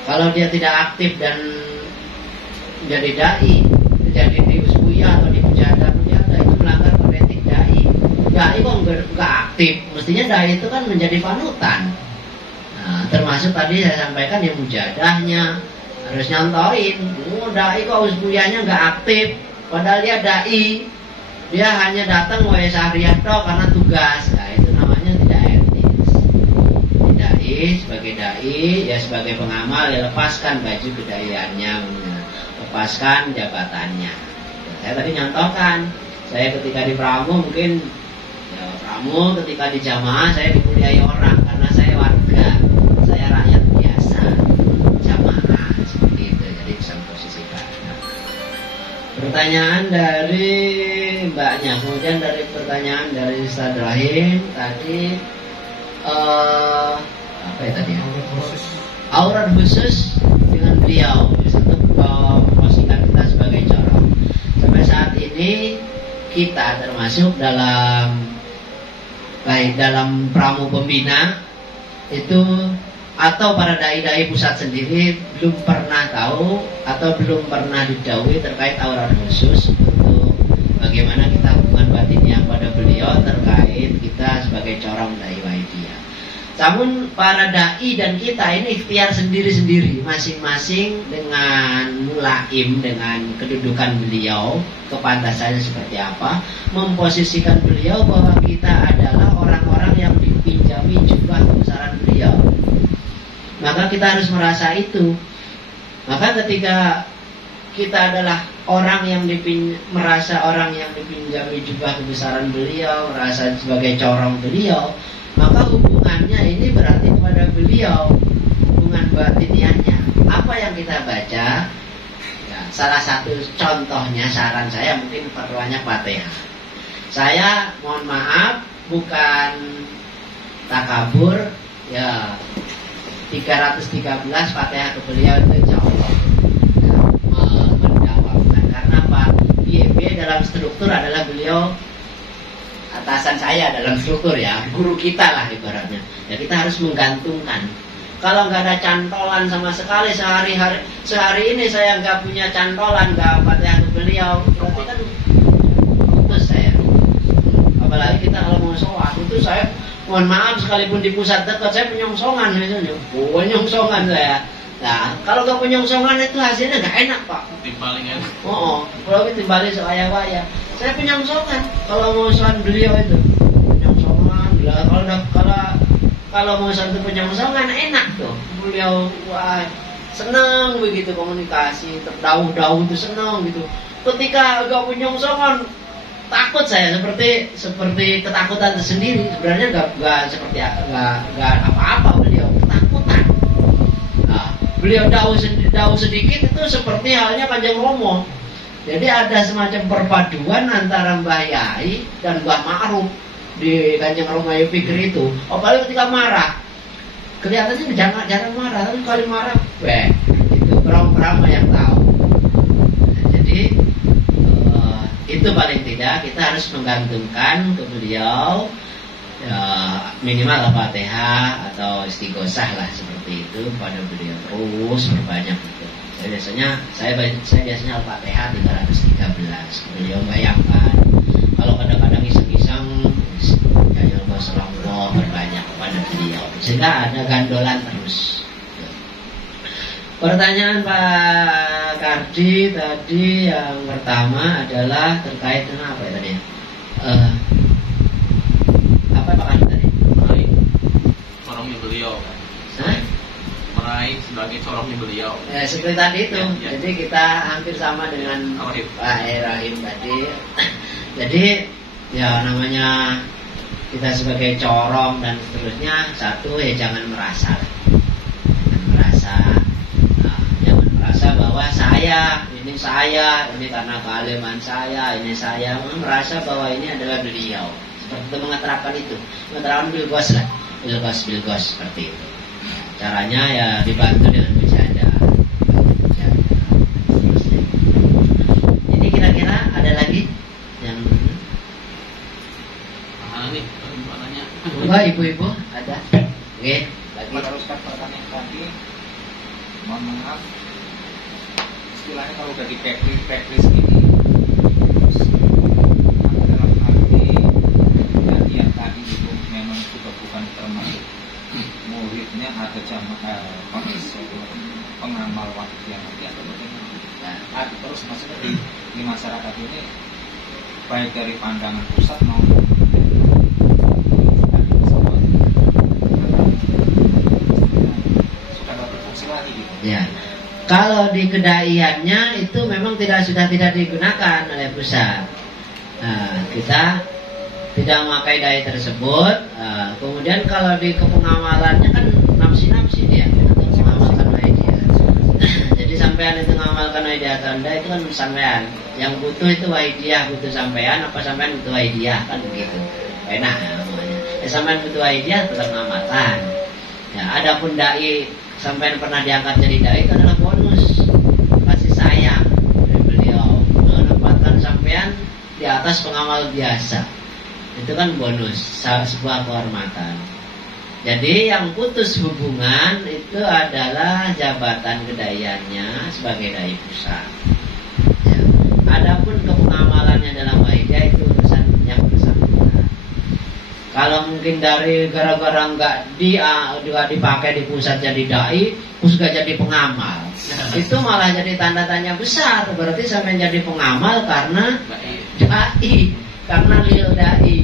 Kalau dia tidak aktif dan menjadi dai, menjadi di Usbuya atau di Mujahadah itu melanggar kode etik dai. Dai kok nggak aktif, mestinya dai itu kan menjadi panutan. Nah, termasuk tadi saya sampaikan yang mujadahnya harus nyontoin. Dai kok Usbuyanya nggak aktif, padahal dia dai, dia hanya datang wae seharian karena tugas. Nah, itu namanya tidak etis. Dai sebagai dai ya sebagai pengamal ya lepaskan baju kedaiannya, lepaskan jabatannya. Saya tadi nyontohkan, saya ketika di Pramu mungkin ya, Pramu ketika di jamaah saya dimuliai orang karena saya warga, saya rakyat biasa, jamaah seperti itu. Jadi bisa memposisikan. Pertanyaan dari mbaknya, kemudian dari pertanyaan dari Ustaz Rahim tadi apa ya tadi? Aurat khusus dengan beliau untuk memposisikan kita sebagai corong. Sampai saat ini kita termasuk dalam baik dalam pramu pembina itu atau para dai-dai pusat sendiri belum pernah tahu atau belum pernah didhawuhi terkait aurat khusus untuk bagaimana kita hubungan batinnya pada beliau terkait kita sebagai corong dai Waidiyah. Namun para dai dan kita ini ikhtiar sendiri-sendiri masing-masing dengan mulaim, dengan kedudukan beliau, kepantasannya seperti apa, memposisikan beliau bahwa kita adalah orang-orang yang dipinjami jubah kebesaran beliau. Maka kita harus merasa itu. Maka ketika kita adalah orang yang merasa orang yang dipinjami jubah kebesaran beliau, merasa sebagai corong beliau, maka hubungannya ini berarti kepada beliau, hubungan batiniannya. Apa yang kita baca ya, salah satu contohnya, saran saya mungkin perbanyak Fatihah. Saya mohon maaf bukan takabur ya, 313 Fatihah ke beliau itu insya Allah menjawabkan. Karena apa? IEB dalam struktur adalah beliau atasan saya dalam struktur ya, guru kita lah ibaratnya. Ya kita harus menggantungkan. Kalau nggak ada cantolan sama sekali sehari ini saya nggak punya cantolan, nggak Fatihah ke beliau, berarti kan putus saya. Apalagi kita kalau mau sholat itu saya mohon maaf sekalipun di pusat dekat saya penyongsongan misalnya, penyongsongan saya. Nah kalau nggak penyongsongan itu hasilnya nggak enak pak. Timbalingan. Kalau timbali soaya-waya. Saya penyongsongan kalau mau sholat beliau itu penyongsongan. Kalau mau satu penyongsongan enak tuh. Beliau wah senang begitu komunikasi, terdauh-dauh itu senang gitu. Ketika agak penyongsongan takut saya seperti ketakutan tersendiri. Sebenarnya nggak apa-apa beliau ketakutan. Nah, beliau dauh sedikit itu seperti halnya Kanjeng Romo. Jadi ada semacam perpaduan antara Mbah Yai dan Mbah Ma'ruf di Kanjeng Romo Fikri itu. Apalagi ketika marah, kelihatannya jarang marah, tapi kali marah, itu berapa yang tahu. Nah, jadi itu paling tidak kita harus menggantungkan ke beliau ya, minimal Al-Fatihah atau Istighosah lah seperti itu pada beliau, terus berbanyak itu. Saya biasanya Al-Fatihah 313. Beliau bayangkan kalau kadang-kadang iseng-iseng ya Allah berbanyak kepada beliau sehingga ada gandolan terus. Pertanyaan Pak Kardi tadi yang pertama adalah terkait dengan apa ya tadi? Apa Pak Kardi tadi? Meraih corongnya beliau. Meraih sebagai corongnya beliau. Ya, seperti tadi itu. Ya. Jadi kita hampir sama dengan Pak Rahim tadi. Jadi ya namanya kita sebagai corong dan seterusnya, satu ya jangan merasa bahwa saya, ini karena kealiman saya, ini saya merasa bahwa ini adalah beliau. Seperti itu mengeterapkan itu, mengeterapkan bilgos lah, bilgos seperti itu. Caranya ya dibantu dengan bercanda. Ini kira-kira ada lagi yang enggak, ibu-ibu ada? Oke, lagi. Meneruskan pertanyaan tadi, mohon maaf, istilahnya kalau udah di backlist ini, terus dalam arti yang tadi itu memang juga bukan termasuk muridnya atau pengamal wahid yang nanti atau bagaimana. Nah, terus maksudnya di masyarakat ini baik dari pandangan pusat maupun ya, kalau di kedaiannya itu memang sudah tidak digunakan oleh pusat. Nah, kita tidak memakai dai tersebut. Kemudian kalau di kepengamalannya kan nafsi dia untuk mengamalkan idea. Jadi sampean itu mengamalkan idea tanda itu kan sampean. Yang butuh itu idea, butuh sampean, apa sampean butuh idea kan begitu. Enak namanya. Sampean butuh idea tetap mengamalkan. Ya, adapun dai sampai pernah diangkat jadi dai itu adalah bonus kasih sayang dari beliau, menempatkan sampean di atas pengamal biasa. Itu kan bonus, sebuah kehormatan. Jadi yang putus hubungan itu adalah jabatan kedaiannya sebagai dai pusat. Ya. Adapun kepengamalannya dalam waidah itu urusan yang bersangkutan. Kalau mungkin dari gara-gara nggak dipakai di pusat jadi dai, terus nggak jadi pengamal, itu malah jadi tanda tanya besar. Berarti sampai jadi pengamal karena dai, karena lil dai,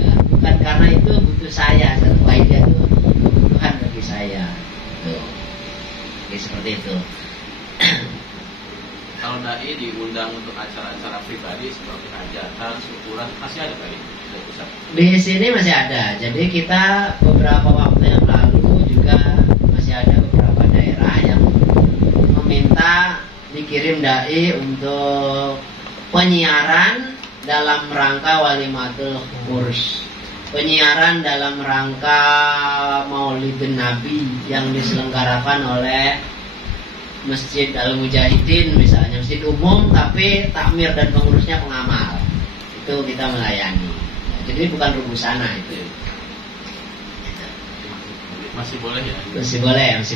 ya, bukan karena itu butuh saya. Setelah itu kebutuhan bagi saya. Jadi seperti itu. Kalau dai diundang untuk acara-acara pribadi seperti hajatan, syukuran, masih ada kali di pusat? Di sini masih ada. Jadi kita beberapa waktu yang lalu juga masih ada beberapa daerah yang meminta dikirim dai untuk penyiaran dalam rangka walimatul kurs, penyiaran dalam rangka Maulidin Nabi yang diselenggarakan oleh Masjid Al-Mujahidin misalnya, masjid umum tapi takmir dan pengurusnya pengamal. Itu kita melayani. Jadi bukan rubusana itu. Masih boleh ya? Masih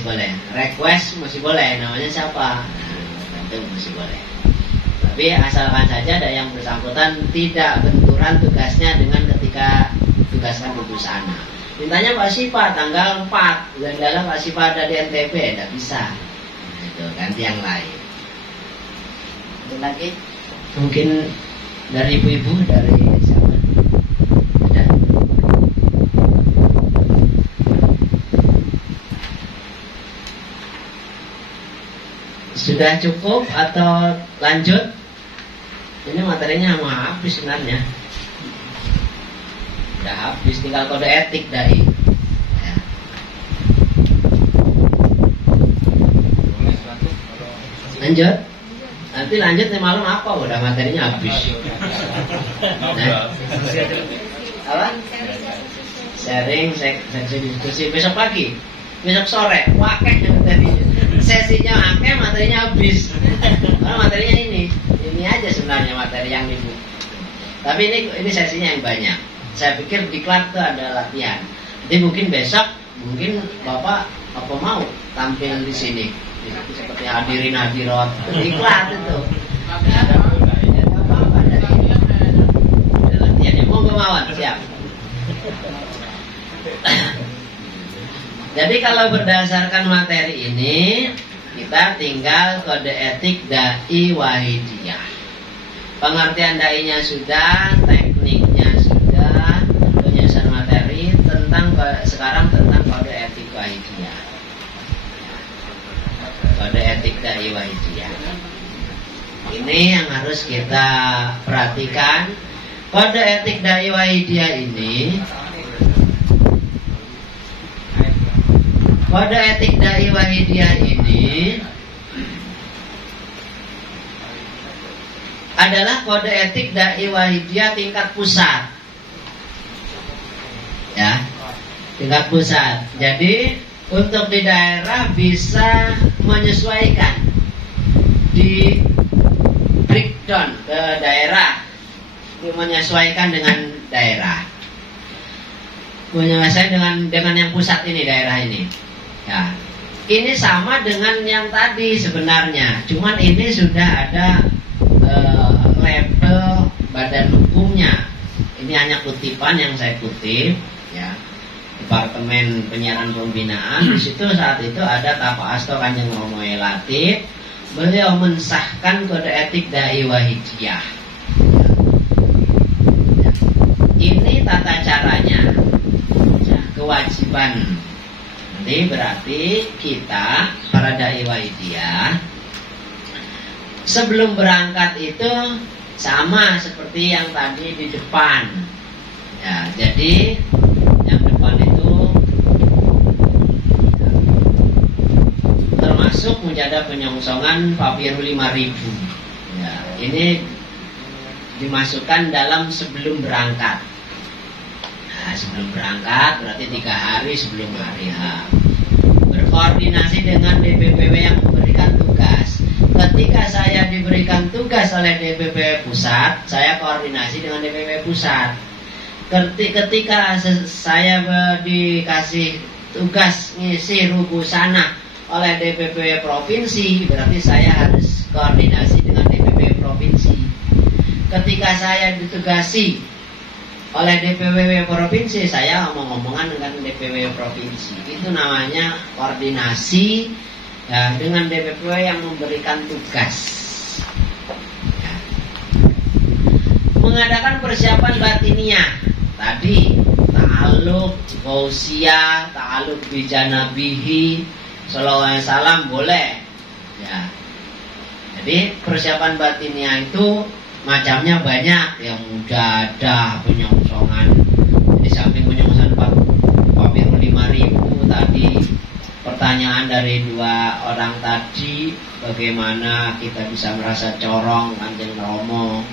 boleh. Request masih boleh. Namanya siapa? Nah, itu masih boleh. Tapi asalkan saja ada yang bersangkutan tidak benturan tugasnya dengan ketika tugaskan rubusana. Mintanya Pak Sipa tanggal 4 dan dalam Pak Sipa ada di NTB, tidak bisa. Itu ganti yang lain. Itu lagi mungkin dari ibu-ibu, dari siapa? Ada? Sudah cukup atau lanjut? Ini materinya mau habis sebenarnya. Udah habis, tinggal kode etik dari. Ya. Lanjut. Nanti lanjut nih malam apa? Udah materinya habis. Apa? Sharing, seksi diskusi besok pagi, besok sore. Wakeh tadi. Sesinya akeh, materinya habis. Karena materinya ini aja sebenarnya materi yang dibuka. Tapi ini sesinya yang banyak. Saya pikir diklat itu ada latihan. Jadi mungkin besok, mungkin Bapak apa mau tampil di sini seperti hadirin hadirat diklat itu. Ada apa-apa dari ada latihan. Ya mau kemauan siap. Jadi kalau berdasarkan materi ini, kita tinggal kode etik dai wahidiyah. Pengertian dai-nya sudah, tekniknya sudah, penyusunan materi sekarang tentang kode etik wahidiyah. Kode etik dai wahidiyah. Ini yang harus kita perhatikan. Kode etik dai wahidiyah ini, kode etik dai wahidiyah ini adalah kode etik Dai Wahidiyah tingkat pusat. Ya, tingkat pusat. Jadi untuk di daerah bisa menyesuaikan, di breakdown ke daerah, menyesuaikan dengan daerah, menyesuaikan dengan yang pusat ini, daerah ini. Ya, ini sama dengan yang tadi sebenarnya, cuman ini sudah ada label badan hukumnya. Ini hanya kutipan yang saya kutip, ya. Departemen Penyiaran Pembinaan. Di situ saat itu ada Tapak Asto Kanjeng Romo Elatif. Beliau mensahkan kode etik Dai Wahidiyah. Ya. Ini tata caranya, ya, kewajiban. Nanti berarti kita para Dai Wahidiyah sebelum berangkat itu sama seperti yang tadi di depan. Ya, jadi yang depan itu termasuk mujadah penyongsongan Papiru 5.000. Ya, ini dimasukkan dalam sebelum berangkat. Nah, sebelum berangkat berarti 3 hari sebelum hari H. Berkoordinasi dengan DPPW yang memberikan tugas. Ketika saya diberikan tugas oleh DPPW pusat, saya koordinasi dengan DPPW pusat. Ketika saya dikasih tugas ngisi rubusana oleh DPPW provinsi, berarti saya harus koordinasi dengan DPPW provinsi. Ketika saya ditugasi oleh DPW provinsi, saya ngomong-ngomongan dengan DPW provinsi. Itu namanya koordinasi, ya, dengan DPW yang memberikan tugas. Ya. Mengadakan persiapan batiniah tadi, ta'aluk, gausia, ta'aluk bijanabihi, sallallahu alaihi wasallam boleh. Ya. Jadi persiapan batiniah itu macamnya banyak, yang mujadah, penyongsongan. Jadi samping penyongsongan Papiru 5.000 tadi, pertanyaan dari 2 orang tadi, bagaimana kita bisa merasa corong Kanjeng Romo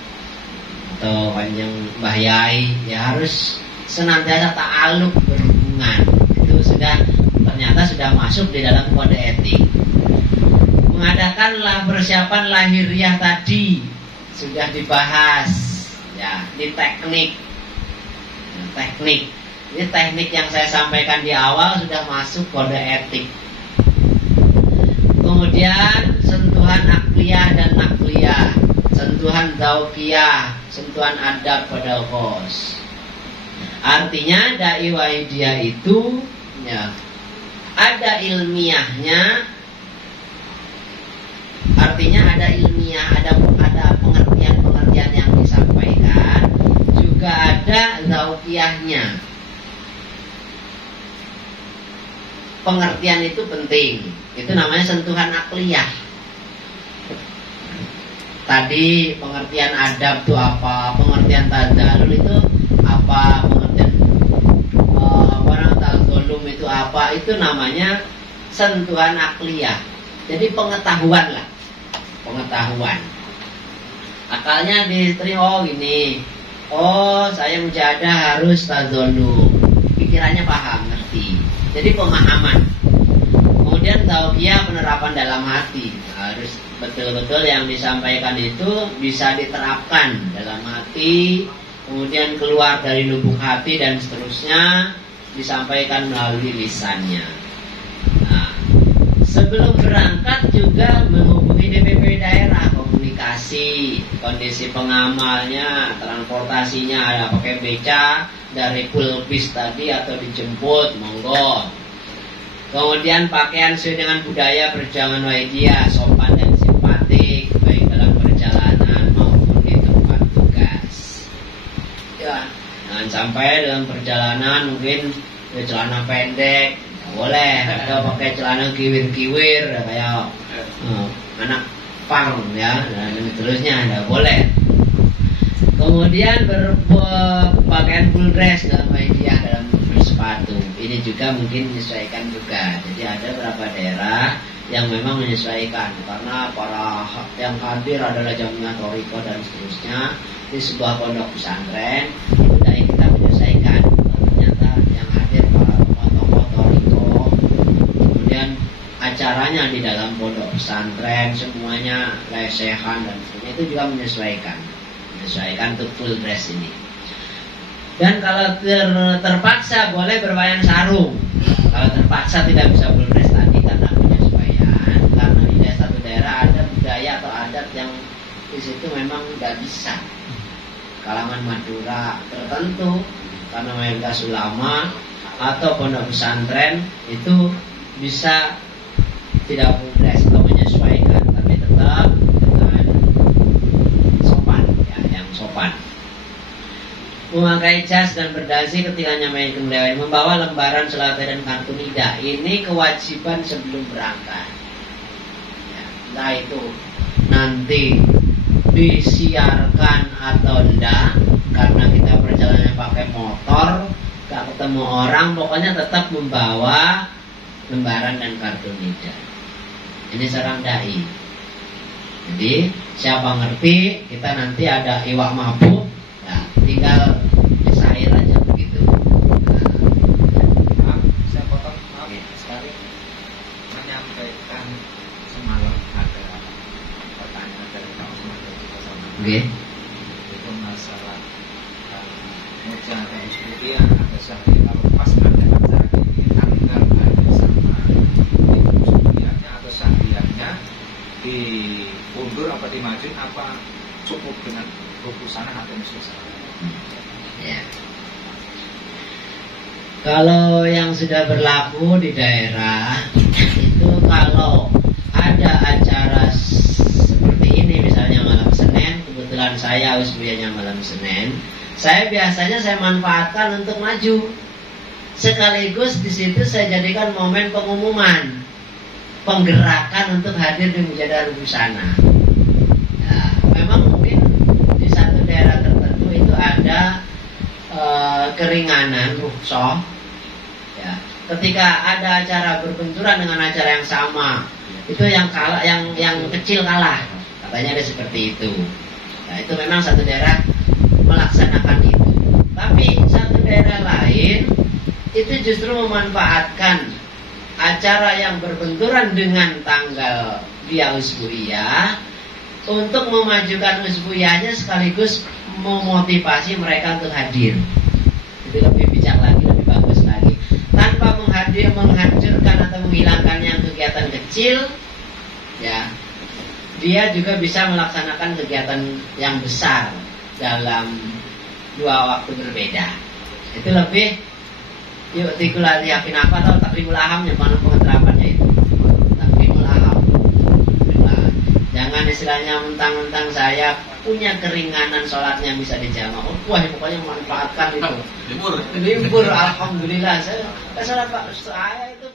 atau Kanjeng Mbah Yai, ya harus senantiasa ta'aluk, berhubungan. Itu ternyata sudah masuk di dalam kode etik. Mengadakanlah persiapan lahiriah tadi sudah dibahas, ya, di teknik. Ini teknik yang saya sampaikan di awal sudah masuk kode etik. Kemudian sentuhan akliyah dan nakliyah, sentuhan zaukiyah, sentuhan adab pada kos. Artinya Dai Wahidiyah itu, ya, ada ilmiahnya. Artinya ada ilmiah, ada pengertian-pengertian yang disampaikan, juga ada zaukiyahnya. Pengertian itu penting. Itu namanya sentuhan akliyah. Tadi pengertian adab itu apa, pengertian tadzalul itu apa, pengertian tadzalum itu apa, itu namanya sentuhan akliyah. Jadi pengetahuan lah, pengetahuan. Akalnya diterima, oh ini, oh saya mujadah harus tadzalum, pikirannya paham, ngerti. Jadi pemahaman. Kemudian tauqiyah, penerapan dalam hati. Harus betul-betul yang disampaikan itu bisa diterapkan dalam hati, kemudian keluar dari lubuk hati dan seterusnya disampaikan melalui lisannya. Nah, sebelum berangkat juga menghubungi DPP daerah, komunikasi, kondisi pengamalnya, transportasinya, ada pakai beca dari pulbis tadi atau dijemput, monggo. Kemudian pakaian sesuai dengan budaya perjalanan Wahidiyah, sopan dan simpatik, baik dalam perjalanan maupun di tempat tugas. Ya, jangan sampai dalam perjalanan mungkin celana pendek, boleh, atau pakai celana kiwir-kiwir kayak anak pang, ya, dan seterusnya, tidak boleh. Kemudian berpakaian full dress dalam Wahidiyah, dalam bersepatu. Ini juga mungkin menyesuaikan juga. Jadi ada beberapa daerah yang memang menyesuaikan, karena para yang hadir adalah jamiah thariqah dan seterusnya di sebuah pondok pesantren, itu dai kita menyesuaikan. Ternyata yang hadir para tokoh thariqah, kemudian acaranya di dalam pondok pesantren semuanya lesehan dan seterusnya, itu juga menyesuaikan untuk full dress ini. Dan kalau terpaksa boleh berpakaian sarung. Kalau terpaksa tidak bisa full dress tadi karena penyesuaian, karena di satu daerah ada budaya atau adat yang di situ memang tidak bisa. Kalangan Madura tertentu karena mayoritas ulama atau pondok pesantren itu bisa tidak full dress atau menyesuaikan, tapi tetap dengan sopan, ya, yang sopan. Memakai jas dan berdasi ketika nyamain kemuliaan, membawa lembaran selawat dan kartu nida, ini kewajiban sebelum berangkat. Ya, entah itu nanti disiarkan atau enggak, karena kita perjalanan pakai motor, gak ketemu orang, pokoknya tetap membawa lembaran dan kartu nida. Ini sarang dai. Jadi siapa ngerti, kita nanti ada iwak mabuk, nah, tinggal disair aja begitu. Maaf, saya potong, maaf sekali menyampaikan semalam ada pertanyaan dari Pak Usman dan juga sama itu masalah mujahadah hizbiyah ada sahih, kalau pas ada acara ini tanggal ada sama hizbiyahnya atau sahihnya diundur apa dimajuin, apa cukup dengan busana atau selesai? Ya. Kalau yang sudah berlaku di daerah itu, kalau ada acara seperti ini, misalnya malam Senin, kebetulan saya hizbiyahnya malam Senin, saya biasanya saya manfaatkan untuk maju. Sekaligus di situ saya jadikan momen pengumuman, penggerakan untuk hadir di mujahadah busana. Nah, memang mungkin di satu daerah tertentu itu ada keringanan rukhsah, ya. Ketika ada acara berbenturan dengan acara yang sama, itu yang kalah, yang kecil kalah, katanya ada seperti itu. Nah, itu memang satu daerah melaksanakan itu. Tapi satu daerah lain itu justru memanfaatkan acara yang berbenturan dengan tanggal dia hizbiyah untuk memajukan hizbiyahnya, sekaligus memotivasi mereka untuk hadir. Itu lebih bijak lagi, lebih bagus lagi, tanpa menghancurkan atau menghilangkan yang kegiatan kecil, ya. Dia juga bisa melaksanakan kegiatan yang besar dalam dua waktu berbeda. Itu lebih yuk tikulah yakin apa atau taklimul ahamnya, mana pengeterapannya itu taklimul aham. Jangan istilahnya mentang-mentang saya punya keringanan sholatnya bisa dijamak, wah pokoknya memanfaatkan itu libur alhamdulillah. Saya sholat Pak, saya itu